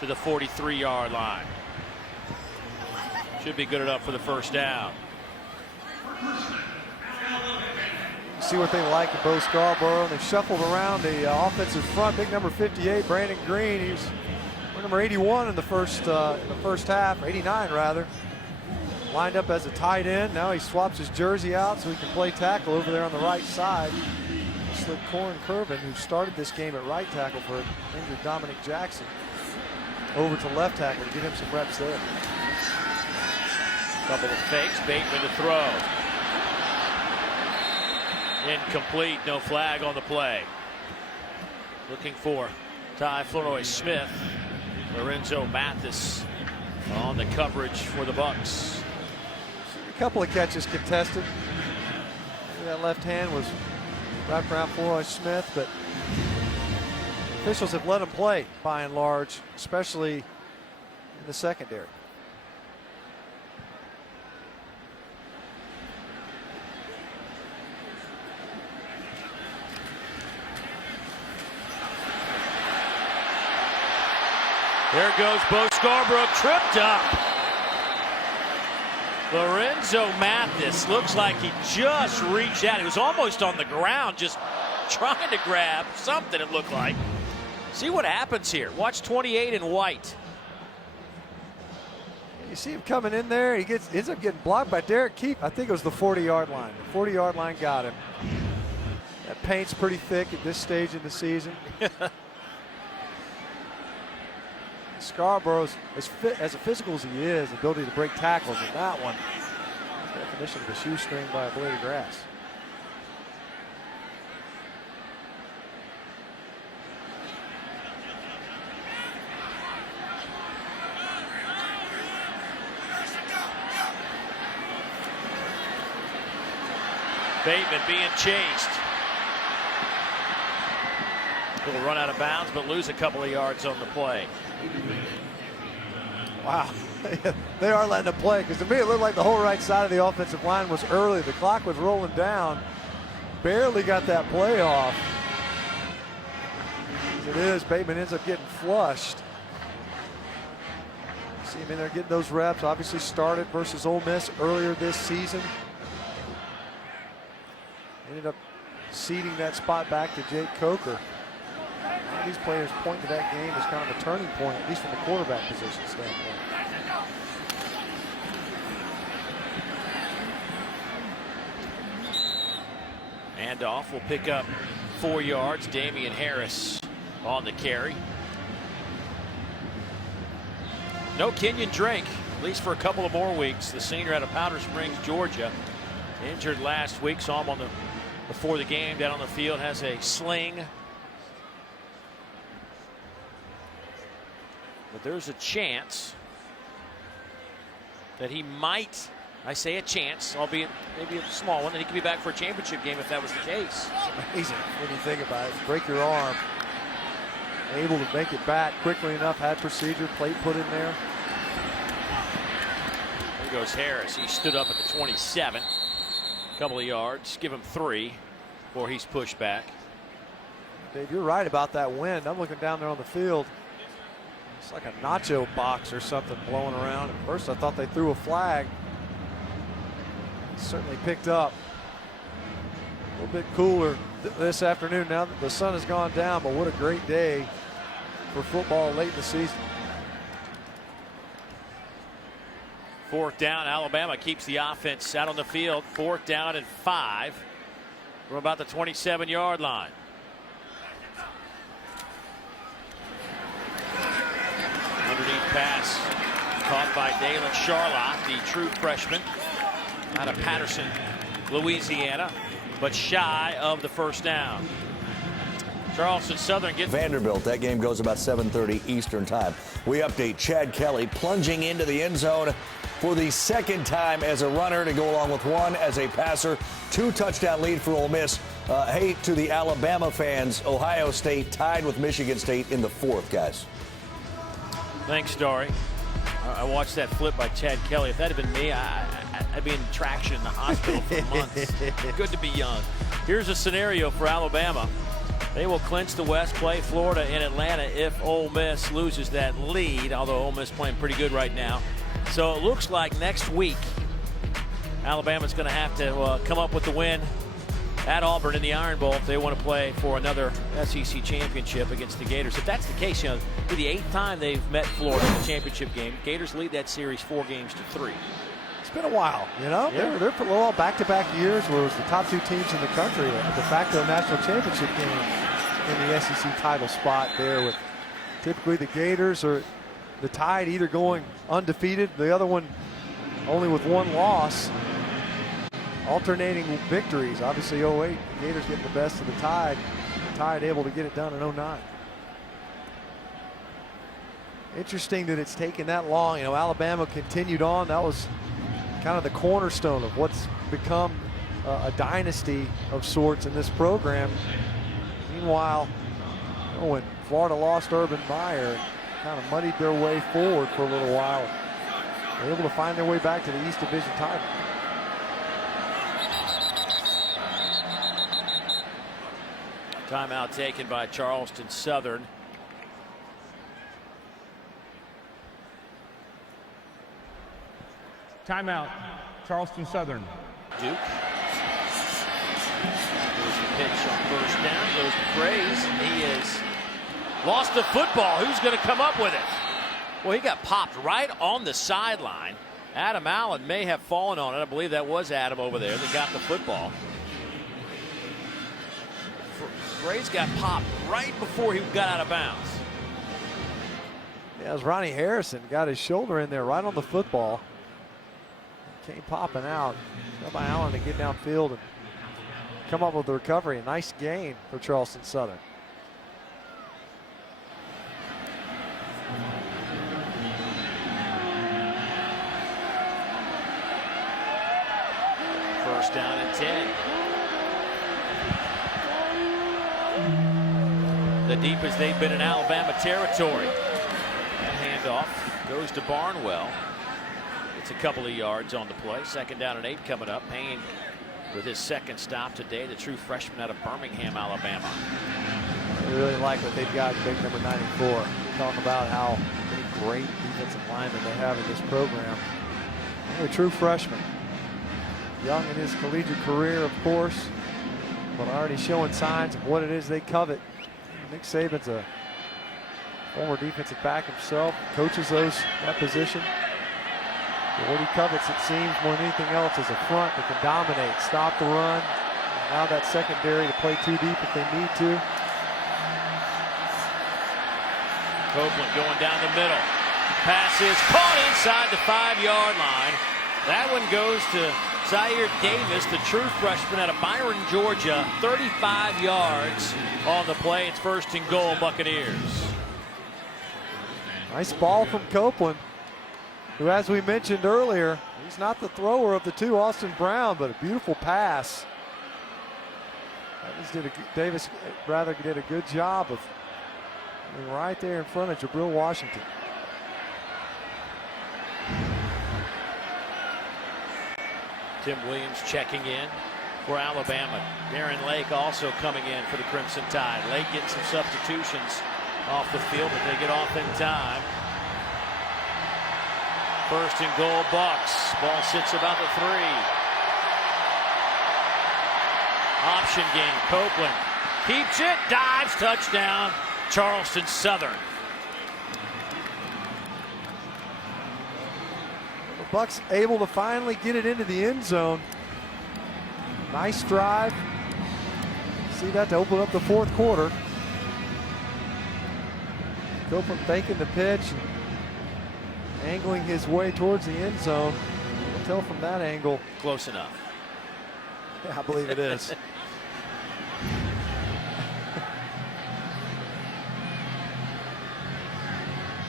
to the 43-yard line. Should be good enough for the first down. See what they like at Bo Scarborough. They've shuffled around the offensive front. Big number 58, Brandon Green. He's number 81 in the first half, 89 rather. Lined up as a tight end. Now he swaps his jersey out so he can play tackle over there on the right side. Slid Corin Curvin, who started this game at right tackle for injured Dominic Jackson, over to left tackle to get him some reps there. Couple of fakes, Bateman to throw. Incomplete, no flag on the play. Looking for Ty Flournoy Smith. Lorenzo Mathis on the coverage for the Bucks. A couple of catches contested. That left hand was wrapped around Flournoy Smith, but officials have let him play by and large, especially in the secondary. There goes Bo Scarborough, tripped up. Lorenzo Mathis looks like he just reached out. He was almost on the ground, just trying to grab something, it looked like. See what happens here. Watch 28 in white. You see him coming in there. He ends up getting blocked by Derek Keith. I think it was the 40-yard line. The 40-yard line got him. That paint's pretty thick at this stage in the season. Scarborough's, as physical as he is, ability to break tackles, and that one, definition of a shoestring by a blade of grass. Bateman being chased. He'll run out of bounds, but lose a couple of yards on the play. Wow, they are letting him play, because to me it looked like the whole right side of the offensive line was early. The clock was rolling down. Barely got that play off. As it is, Bateman ends up getting flushed. See him in there getting those reps. Obviously started versus Ole Miss earlier this season. Ended up ceding that spot back to Jake Coker. These players point to that game as kind of a turning point, at least from the quarterback position standpoint. Handoff will pick up 4 yards. Damian Harris on the carry. No Kenyon Drake, at least for a couple of more weeks. The senior out of Powder Springs, Georgia, injured last week. Saw him before the game down on the field. Has a sling. But there's a chance that he might I say a chance, albeit maybe a small one, and he could be back for a championship game if that was the case. Amazing when you think about it. Break your arm. Able to make it back quickly enough. Had procedure, plate put in there. There goes Harris. He stood up at the 27. Couple of yards. Give him 3 before he's pushed back. Dave, you're right about that wind. I'm looking down there on the field. It's like a nacho box or something blowing around. At first I thought they threw a flag. Certainly picked up. A little bit cooler this afternoon now that the sun has gone down, but what a great day for football late in the season. 4th down, Alabama keeps the offense out on the field. 4th down and 5 from about the 27-yard line. Underneath pass caught by Dalen Charlotte, the true freshman out of Patterson, Louisiana, but shy of the 1st down. Charleston Southern gets Vanderbilt. That game goes about 7:30 Eastern time. We update Chad Kelly plunging into the end zone for the 2nd time as a runner to go along with 1 as a passer. 2-touchdown lead for Ole Miss. Hey to the Alabama fans, Ohio State tied with Michigan State in the 4th, guys. Thanks, Dory. I watched that flip by Chad Kelly. If that had been me, I'd be in traction in the hospital for months. Good to be young. Here's a scenario for Alabama. They will clinch the West, play Florida in Atlanta if Ole Miss loses that lead, although Ole Miss playing pretty good right now. So it looks like next week Alabama's going to have to come up with the win at Auburn in the Iron Bowl if they want to play for another SEC championship against the Gators. If that's the case, you know, for the 8th time they've met Florida in the championship game. Gators lead that series 4-3. It's been a while, you know. Yeah. They're all back-to-back years where it was the top 2 teams in the country, a de facto national championship game in the SEC title spot there, with typically the Gators or the Tide either going undefeated, the other one only with 1 loss, alternating victories. Obviously 08, the Gators getting the best of the Tide able to get it done in 09. Interesting that it's taken that long. You know, Alabama continued on. That was kind of the cornerstone of what's become a dynasty of sorts in this program. Meanwhile, you know, when Florida lost Urban Meyer, kind of muddied their way forward for a little while. They're able to find their way back to the East Division title. Timeout taken by Charleston Southern. Timeout, Charleston Southern. Duke. There's the pitch on 1st down. Goes to Praise. He has lost the football. Who's going to come up with it? Well, he got popped right on the sideline. Adam Allen may have fallen on it. I believe that was Adam over there that got the football. Praise got popped right before he got out of bounds. Yeah, it was Ronnie Harrison. Got his shoulder in there right on the football. Came popping out. Got by Allen to get downfield and come up with the recovery. A nice gain for Charleston Southern. First down and 10. The deepest they've been in Alabama territory. That handoff goes to Barnwell. It's a couple of yards on the play. 2nd down and 8 coming up. Payne with his 2nd stop today, the true freshman out of Birmingham, Alabama. I really like what they've got in big number 94. Talk about how many great defensive linemen they have in this program. A true freshman. Young in his collegiate career, of course, but already showing signs of what it is they covet. Nick Saban's a former defensive back himself, coaches that position. But what he covets, it seems, more than anything else, is a front that can dominate, stop the run. And now that secondary to play too deep if they need to. Copeland going down the middle. Pass is caught inside the 5-yard line. That one goes to Zaire Davis, the true freshman out of Byron, Georgia. 35 yards on the play. It's 1st and goal, Buccaneers. Nice ball from Copeland, who, as we mentioned earlier, He's not the thrower of the two, Austin Brown, but a beautiful pass. Davis rather did a good job of being right there in front of Jabril Washington. Tim Williams checking in for Alabama. Darren Lake also coming in for the Crimson Tide. Lake getting some substitutions off the field, but they get off in time. First and goal, Bucks. Ball sits about the 3. Option game, Copeland keeps it, dives, touchdown, Charleston Southern. The Bucks able to finally get it into the end zone. Nice drive. See that to open up the fourth quarter. Copeland faking the pitch, angling his way towards the end zone. You can tell from that angle. Close enough. Yeah, I believe it is.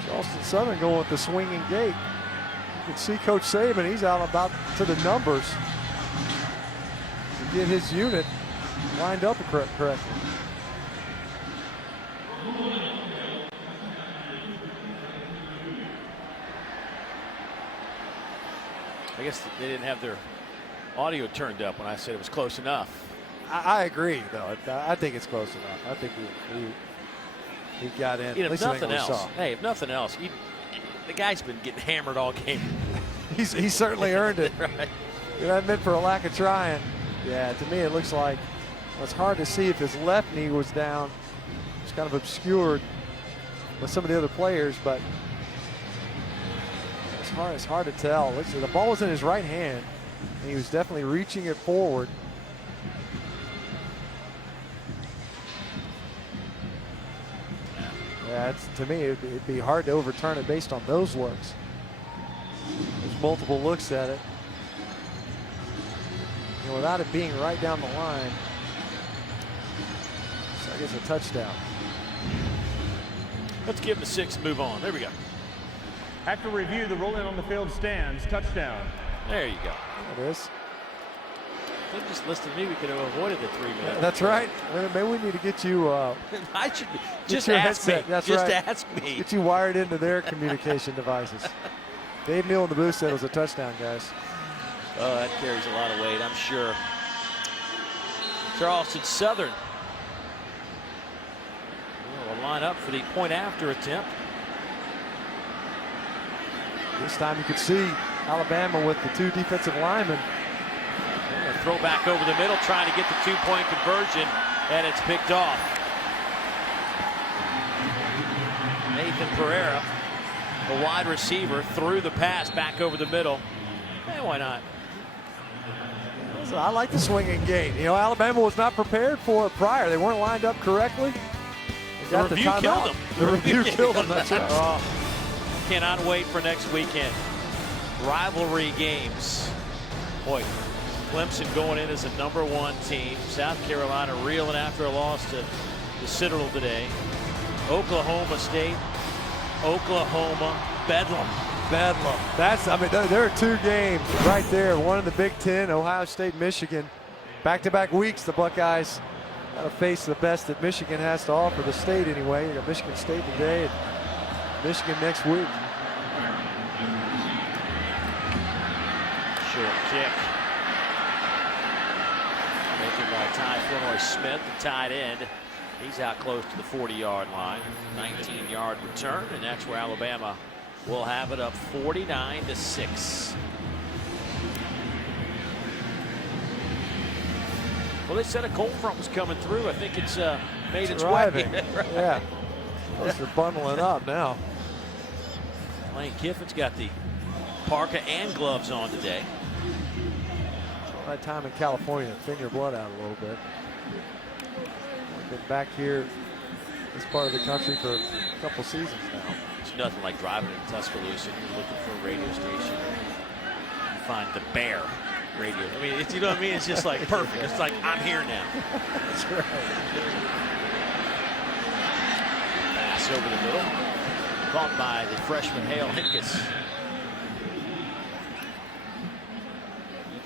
Charleston Southern going with the swinging gate. You can see Coach Saban, he's out about to the numbers to get his unit lined up correctly. I guess they didn't have their audio turned up when I said it was close enough. I agree, though. I think it's close enough. I think he got in. If nothing else, hey, if nothing else, the guy's been getting hammered all game. He certainly earned it. Right. It hasn't been for a lack of trying. Yeah, to me it looks like it's hard to see if his left knee was down. It's kind of obscured with some of the other players, but it's hard to tell. The ball was in his right hand, and he was definitely reaching it forward. Yeah, to me, it'd be hard to overturn it based on those looks. There's multiple looks at it. And without it being right down the line, so I guess a touchdown. Let's give him a 6 and move on. There we go. After review, the rolling on the field stands. Touchdown. There you go. There it is. They just listed me. We could have avoided the 3 minutes. That's right. Maybe we need to get you. I should be. Just ask headset. me. That's just right. ask me. Get you wired into their communication devices. Dave Neal in the booth said it was a touchdown, guys. Oh, that carries a lot of weight, I'm sure. Charleston Southern will line up for the point after attempt. This time you could see Alabama with the 2 defensive linemen. Throw back over the middle, trying to get the 2-point conversion, and it's picked off. Nathan Pereira, the wide receiver, threw the pass back over the middle. Hey, why not? So I like the swinging gate. You know, Alabama was not prepared for it prior. They weren't lined up correctly. The review killed them. The review killed them. That's right. Oh, cannot wait for next weekend. Rivalry games. Boy, Clemson going in as a #1 team. South Carolina reeling after a loss to the Citadel today. Oklahoma State, Oklahoma, Bedlam. There are 2 games right there. One in the Big Ten, Ohio State, Michigan. Back-to-back weeks, the Buckeyes got to face the best that Michigan has to offer, the state anyway. You got Michigan State today and Michigan next week. Short kick. Taken by Ty Flournoy Smith, the tight end. He's out close to the 40-yard line. 19-yard return, and that's where Alabama will have it up 49-6. Well, they said a cold front was coming through. I think it's made its way. Right. Yeah. They're bundling up now. Lane Kiffin's got the parka and gloves on today. All that time in California, thin your blood out a little bit. Been back here, this part of the country for a couple seasons now. It's nothing like driving in Tuscaloosa and you're looking for a radio station. You find the Bear radio. I mean, you know what I mean? It's just like perfect. It's like, I'm here now. That's right. Pass over the middle. Caught by the freshman Hale Hinkes.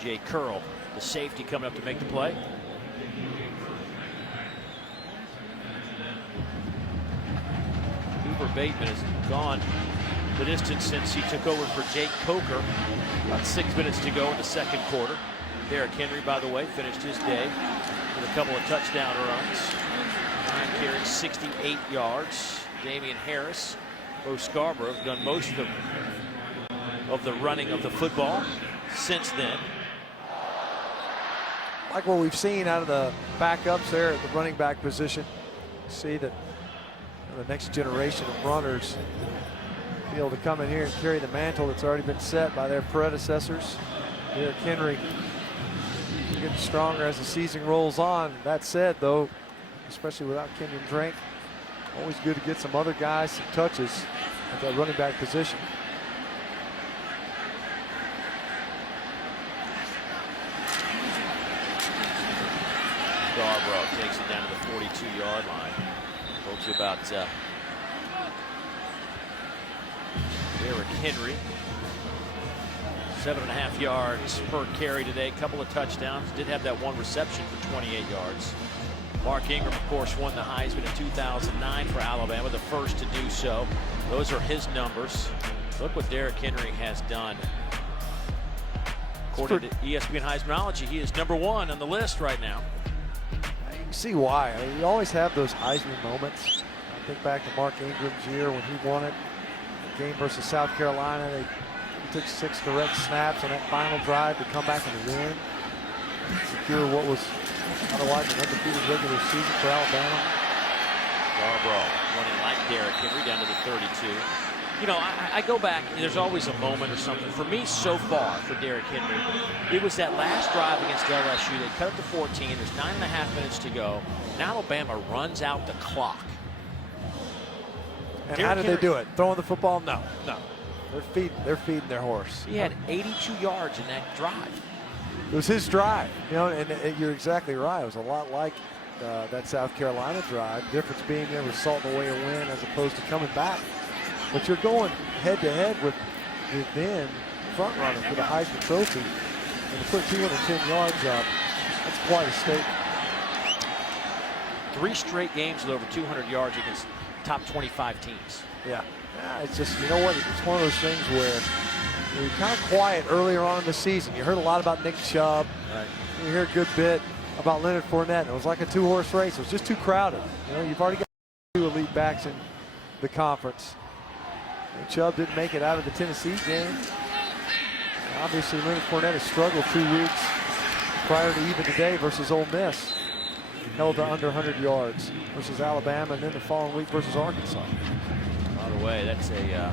Jay Curl, the safety, coming up to make the play. Cooper Bateman has gone the distance since he took over for Jake Coker. About 6 minutes to go in the second quarter. Derrick Henry, by the way, finished his day with a couple of touchdown runs. 9 carries, 68 yards. Damian Harris, Bo Scarborough have done most of the running of the football since then. Like what we've seen out of the backups there at the running back position. See that the next generation of runners be able to come in here and carry the mantle that's already been set by their predecessors. Derrick Henry getting stronger as the season rolls on. That said, though, especially without Kenyon Drake, always good to get some other guys some touches at that running back position. Scarborough takes it down to the 42-yard line. Told you about Derrick Henry. 7.5 yards per carry today. Couple of touchdowns. Did have that one reception for 28 yards. Mark Ingram, of course, won the Heisman in 2009 for Alabama, the first to do so. Those are his numbers. Look what Derrick Henry has done. According to ESPN Heismanology, he is #1 on the list right now. You can see why. I mean, you always have those Heisman moments. I think back to Mark Ingram's year when he won it. The game versus South Carolina, he took 6 direct snaps on that final drive to come back and win. Secure what was otherwise an undefeated regular season for Alabama. Scarborough running like Derrick Henry down to the 32. You know, I go back, there's always a moment or something. For me, so far, for Derrick Henry, it was that last drive against LSU. They cut it to 14. There's 9.5 minutes to go. Now Alabama runs out the clock. And how did they do it? Throwing the football? No. They're feeding their horse. He had 82 yards in that drive. It was his drive, you know, and you're exactly right. It was a lot like that South Carolina drive. Difference being able to salt away a win as opposed to coming back. But you're going head-to-head with the then front runner for the Heisman Trophy, and to put 210 yards up, that's quite a statement. 3 straight games with over 200 yards against top 25 teams. Yeah, it's just, you know what, it's one of those things where you're kind of quiet earlier on in the season. You heard a lot about Nick Chubb. Right. You hear a good bit about Leonard Fournette. It was like a 2-horse race. It was just too crowded. You know, you've already got 2 elite backs in the conference. And Chubb didn't make it out of the Tennessee game. Obviously, Leonard Fournette has struggled 2 weeks prior to even today versus Ole Miss. Held to under 100 yards versus Alabama, and then the following week versus Arkansas. By the way, that's a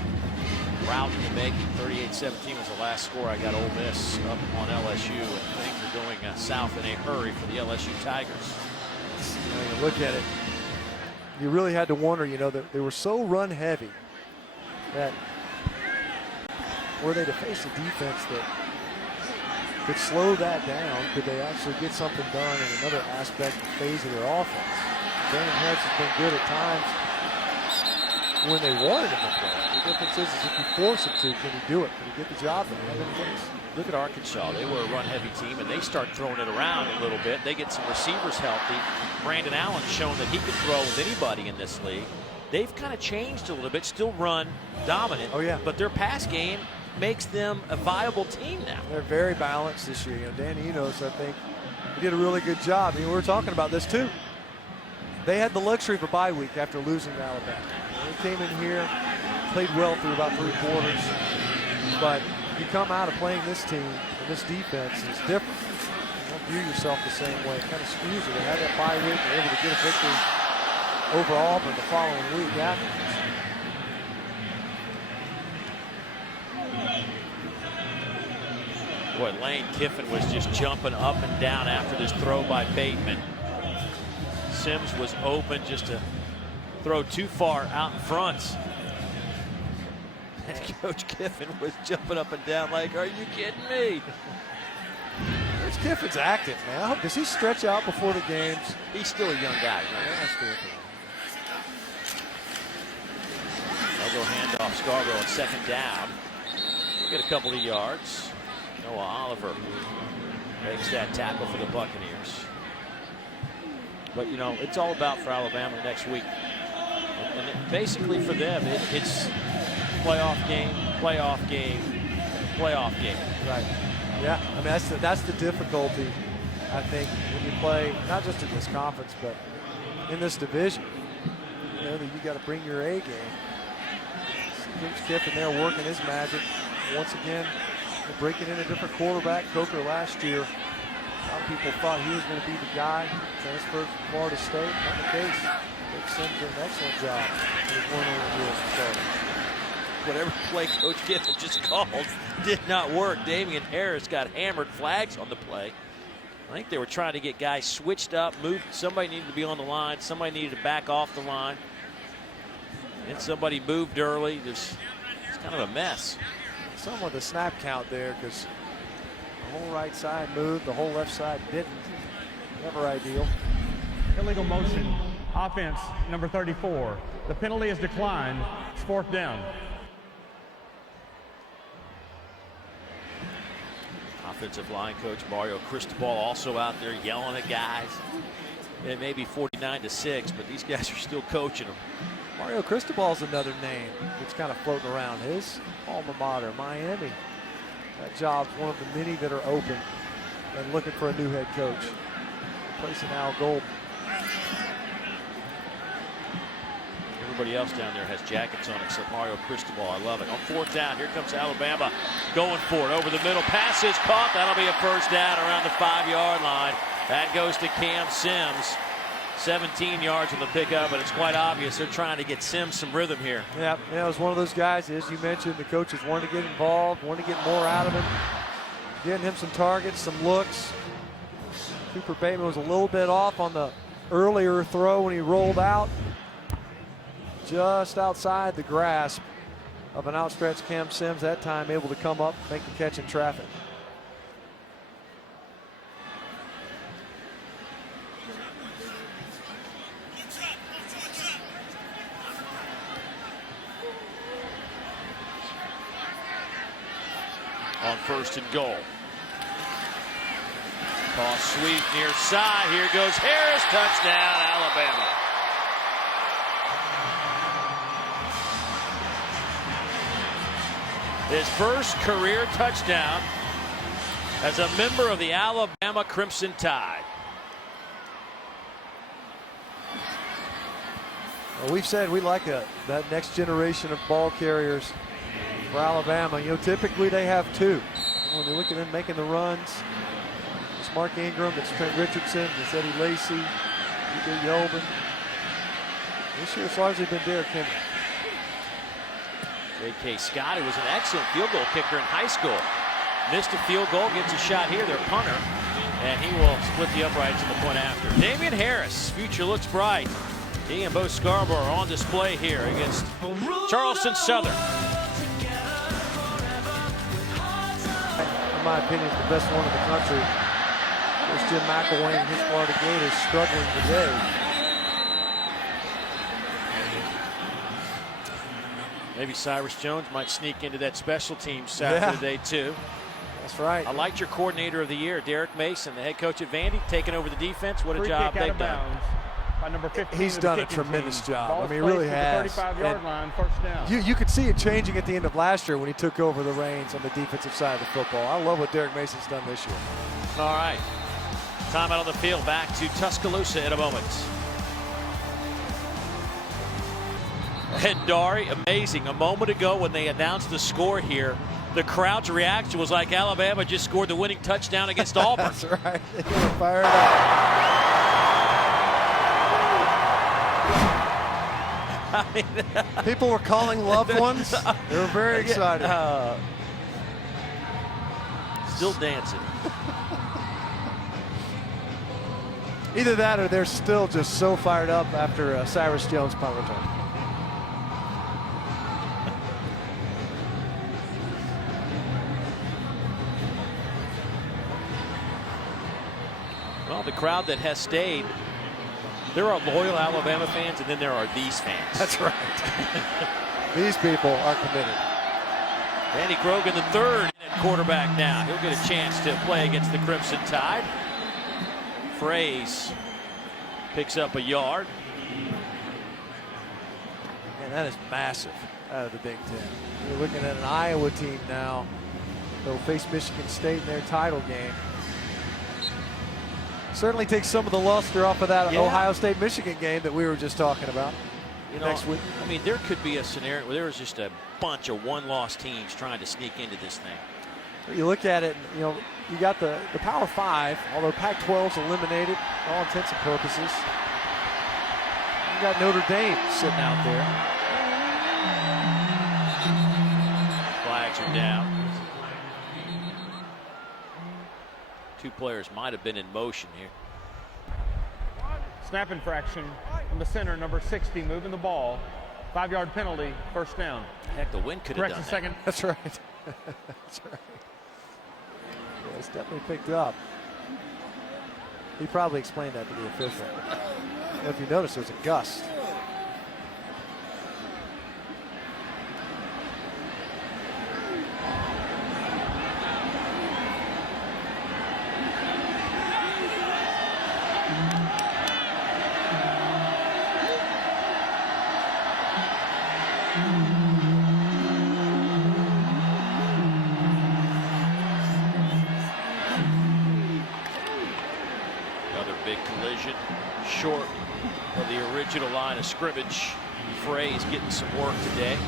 route in the making. 38-17 was the last score. I got Ole Miss up on LSU, and things are going south in a hurry for the LSU Tigers. You know, you look at it, you really had to wonder, you know, that they were so run heavy that were they to face a defense that could slow that down, could they actually get something done in another aspect and phase of their offense? Daniel Harris has been good at times when they wanted him to play. The difference is if you force him to, can he do it? Can he get the job done? Look at Arkansas. They were a run-heavy team, and they start throwing it around a little bit. They get some receivers healthy. Brandon Allen's shown that he can throw with anybody in this league. They've kind of changed a little bit, still run dominant. Oh, yeah. But their pass game makes them a viable team now. They're very balanced this year. You know, Dan Enos, I think, he did a really good job. I mean, we were talking about this too. They had the luxury of a bye week after losing to Alabama. They came in here, played well through about 3 quarters, but you come out of playing this team and this defense is different. You don't view yourself the same way. It kind of skews it. They had that bye week, they're able to get a victory over Auburn the following week afterwards. Boy, Lane Kiffin was just jumping up and down after this throw by Bateman. Sims was open just to throw too far out in front. And Coach Kiffin was jumping up and down like, are you kidding me? Coach Kiffin's active, man. Does he stretch out before the games? He's still a young guy. Right? They'll go handoff Scarborough on 2nd down. Get a couple of yards. Noah Oliver makes that tackle for the Buccaneers. But, you know, it's all about for Alabama next week. And basically for them, it's playoff game, playoff game, playoff game. Right. Yeah, I mean, that's the difficulty, I think, when you play, not just in this conference, but in this division. You know, that you got to bring your A game. Coach Kiffin there working his magic. Once again, breaking in a different quarterback. Coker last year, a lot of people thought he was going to be the guy. Transferred from Florida State. Not the case. Rick Sims did an excellent job in his 1 year starting. Whatever play Coach Kiffin just called did not work. Damian Harris got hammered, flags on the play. I think they were trying to get guys switched up, moved. Somebody needed to be on the line. Somebody needed to back off the line. And somebody moved early. It's kind of a mess. Some of the snap count there, because the whole right side moved, the whole left side didn't. Never ideal. Illegal motion. Offense number 34. The penalty is declined. It's 4th down. Offensive line coach Mario Cristobal also out there yelling at guys. It may be 49-6, but these guys are still coaching them. Mario Cristobal's another name that's kind of floating around. His alma mater, Miami. That job's one of the many that are open and looking for a new head coach. Replacing Al Gold. Everybody else down there has jackets on except Mario Cristobal. I love it. On 4th down, here comes Alabama going for it. Over the middle, pass is caught. That'll be a 1st down around the 5-yard line. That goes to Cam Sims. 17 yards on the pickup, but it's quite obvious they're trying to get Sims some rhythm here. Yeah, it was one of those guys, as you mentioned, the coaches wanted to get involved, wanted to get more out of him, getting him some targets, some looks. Cooper Bateman was a little bit off on the earlier throw when he rolled out. Just outside the grasp of an outstretched Cam Sims, that time able to come up, make the catch in traffic. On 1st and goal. Toss sweep near side. Here goes Harris. Touchdown, Alabama. His first career touchdown as a member of the Alabama Crimson Tide. Well, we've said we like that next generation of ball carriers for Alabama. You know, typically they have 2. When you look at them making the runs, it's Mark Ingram, it's Trent Richardson, it's Eddie Lacy, E.J. Yeldon. This year it's largely been Derrick Henry. J.K. Scott, who was an excellent field goal kicker in high school, missed a field goal, gets a shot here, their punter, and he will split the uprights in the point after. Damian Harris, future looks bright. He and Bo Scarborough are on display here against Charleston Southern. In my opinion, is the best one in the country. There's Jim McElwain and his Florida Gators struggling today. Maybe Cyrus Jones might sneak into that special teams Saturday today too. That's right. I liked your coordinator of the year, Derek Mason, the head coach at Vandy, taking over the defense. What a job they've done. By number 15, he's done a tremendous job. I mean, he really has. 35-yard line, 1st down. You could see it changing at the end of last year when he took over the reins on the defensive side of the football. I love what Derek Mason's done this year. All right. Time out on the field. Back to Tuscaloosa in a moment. And Dari, amazing. A moment ago when they announced the score here, the crowd's reaction was like Alabama just scored the winning touchdown against Auburn. That's right. They were fired up. I mean, people were calling loved ones. They were very excited. Still dancing. Either that or they're still just so fired up after Cyrus Jones' punt return. Well, the crowd that has stayed, there are loyal Alabama fans, and then there are these fans. That's right. These people are committed. Randy Grogan, the third quarterback now. He'll get a chance to play against the Crimson Tide. Fraze picks up a yard. Man, that is massive out of the Big Ten. You're looking at an Iowa team now. They'll face Michigan State in their title game. Certainly takes some of the luster off of that Ohio State-Michigan game that we were just talking about next week. I mean, there could be a scenario where there was just a bunch of one-loss teams trying to sneak into this thing. You look at it, you know, you got the Power 5, although Pac-12's eliminated, all intents and purposes. You got Notre Dame sitting out there. Flags are down. Two players might have been in motion here. Snap infraction on the center, number 60, moving the ball. 5-yard penalty, first down. Heck, the wind could have done that. Second. That's right. That's right. Yeah, it's definitely picked up. He probably explained that to the official. If you notice, there's a gust. Short of the original line of scrimmage. Fraze getting some work today.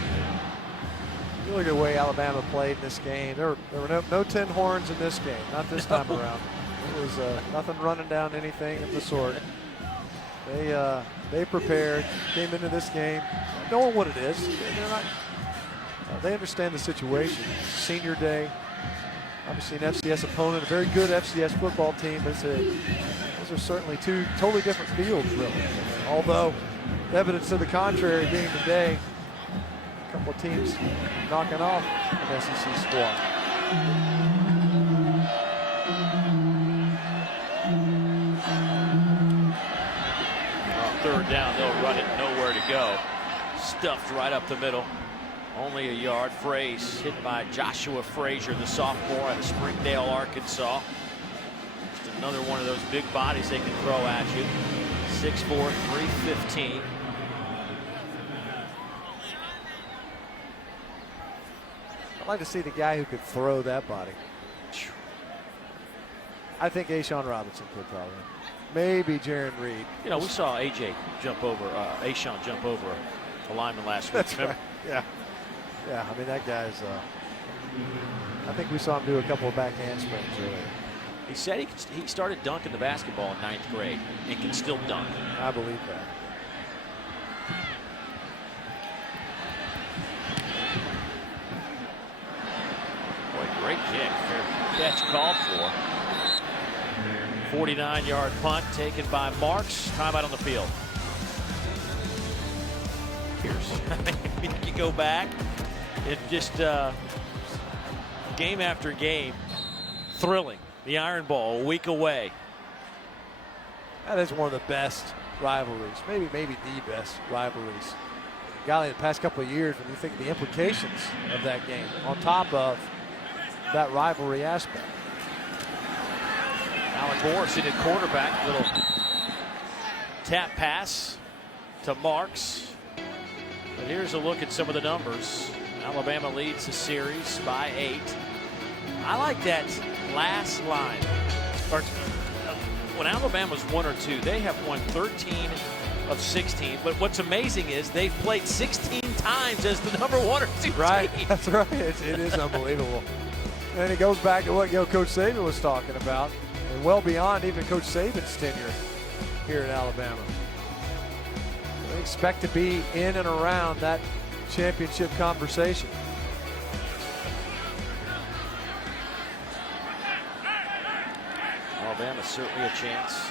You look at the way Alabama played in this game. There were no 10 horns in this game, not this time around. It was nothing running down anything of the sort. They prepared, came into this game knowing what it is. They understand the situation. Senior day, obviously an FCS opponent, a very good FCS football team, but those are certainly two totally different fields, really. Although, evidence to the contrary being today, a couple of teams knocking off an SEC squad. Third down, they'll run it, nowhere to go. Stuffed right up the middle. Only a yard. Fraze hit by Joshua Frazier, the sophomore out of Springdale, Arkansas. Just another one of those big bodies they can throw at you. 6'4", 315. I'd like to see the guy who could throw that body. I think A'Shawn Robinson could probably. Maybe Jaron Reed. You know, we saw A'Shawn jump over a lineman last week. That's right. Yeah. Yeah, I mean, that guy's, I think we saw him do a couple of back handsprings earlier. He said he started dunking the basketball in 9th grade and can still dunk. I believe that. Boy, great kick. Fair catch called for. 49-yard punt taken by Marks. Timeout on the field. Here's you go back. It just game after game, thrilling. The Iron Bowl a week away. That is one of the best rivalries, maybe the best rivalries. Golly, the past couple of years, when you think of the implications of that game, on top of that rivalry aspect. Alec Morrison at quarterback, little tap pass to Marks. But here's a look at some of the numbers. Alabama leads the series by 8. I like that last line. When Alabama's 1 or 2, they have won 13 of 16. But what's amazing is they've played 16 times as the number 1 or 2 right, team. That's right. It is unbelievable. And it goes back to what Coach Saban was talking about, and well beyond even Coach Saban's tenure here in Alabama. They expect to be in and around that championship conversation. Alabama certainly a chance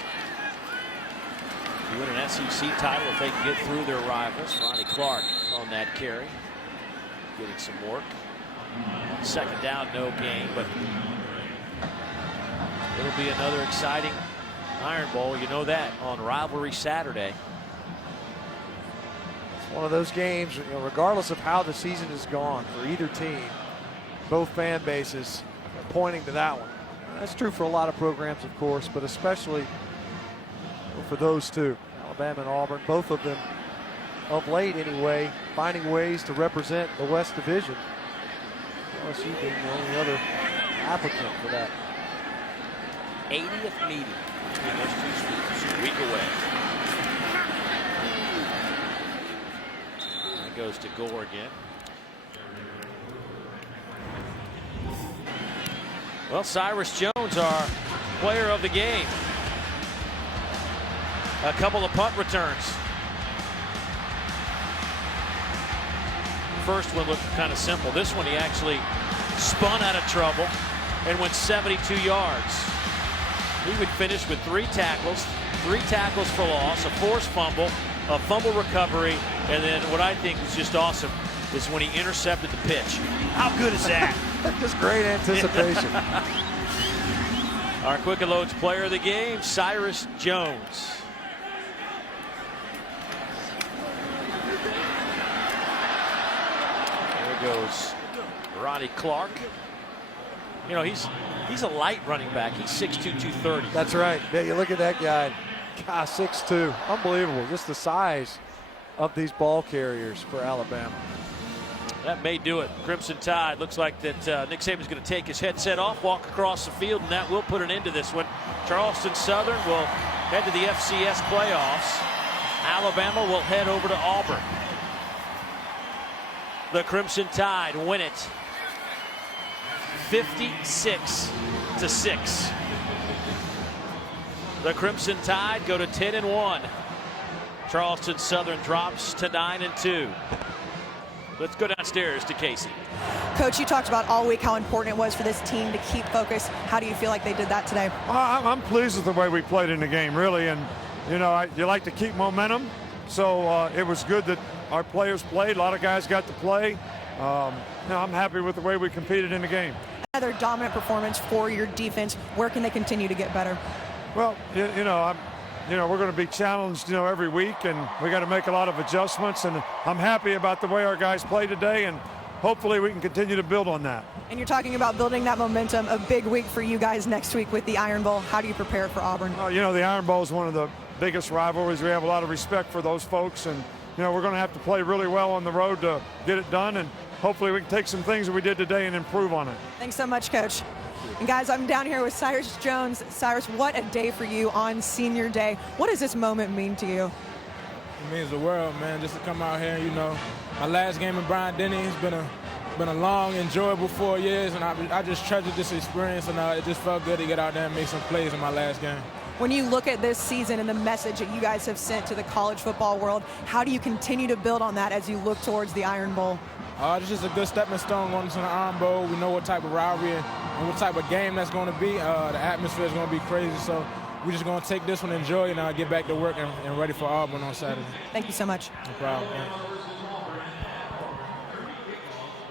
to win an SEC title if they can get through their rivals. Ronnie Clark on that carry, getting some work. Second down, no gain, but it'll be another exciting Iron Bowl. You know that on Rivalry Saturday. It's one of those games, regardless of how the season has gone for either team, both fan bases pointing to that one. That's true for a lot of programs, of course, but especially for those two, Alabama and Auburn, both of them of late anyway, finding ways to represent the West Division. LSU being the only other applicant for that. 80th meeting between those two schools, a week away. That goes to Gore again. Well, Cyrus Jones, our player of the game. A couple of punt returns. First one looked kind of simple. This one he actually spun out of trouble and went 72 yards. He would finish with 3 tackles for loss, a forced fumble, a fumble recovery, and then what I think was just awesome is when he intercepted the pitch. How good is that? Just great anticipation. Our Quick and Loads player of the game, Cyrus Jones. There goes Ronnie Clark. You know, he's a light running back. He's 6'2", 230. That's right. Yeah, you look at that guy. God, 6'2". Unbelievable. Just the size of these ball carriers for Alabama. That may do it. Crimson Tide. Looks like that Nick Saban's going to take his headset off, walk across the field, and that will put an end to this one. Charleston Southern will head to the FCS playoffs. Alabama will head over to Auburn. The Crimson Tide win it 56-6. The Crimson Tide go to 10-1. Charleston Southern drops to 9-2. Let's go downstairs to Casey. Coach, you talked about all week how important it was for this team to keep focused. How do you feel like they did that today? I'm pleased with the way we played in the game, really. And, you know, you like to keep momentum. So it was good that our players played. A lot of guys got to play. I'm happy with the way we competed in the game. Another dominant performance for your defense. Where can they continue to get better? Well, we're going to be challenged, every week, and we got to make a lot of adjustments. And I'm happy about the way our guys play today, and hopefully we can continue to build on that. And you're talking about building that momentum. A big week for you guys next week with the Iron Bowl. How do you prepare for Auburn? The Iron Bowl is one of the biggest rivalries. We have a lot of respect for those folks, and we're going to have to play really well on the road to get it done. And hopefully we can take some things that we did today and improve on it. Thanks so much, Coach. And guys, I'm down here with Cyrus Jones. Cyrus, what a day for you on Senior Day. What does this moment mean to you? It means the world, man, just to come out here. My last game in Bryant-Denny has been a long, enjoyable 4 years, and I just treasured this experience, and it just felt good to get out there and make some plays in my last game. When you look at this season and the message that you guys have sent to the college football world, how do you continue to build on that as you look towards the Iron Bowl? It's just a good stepping stone going to the Iron Bowl. We know what type of rivalry and what type of game that's going to be. The atmosphere is going to be crazy, so we're just going to take this one, enjoy, and get back to work and ready for Auburn on Saturday. Thank you so much. No problem.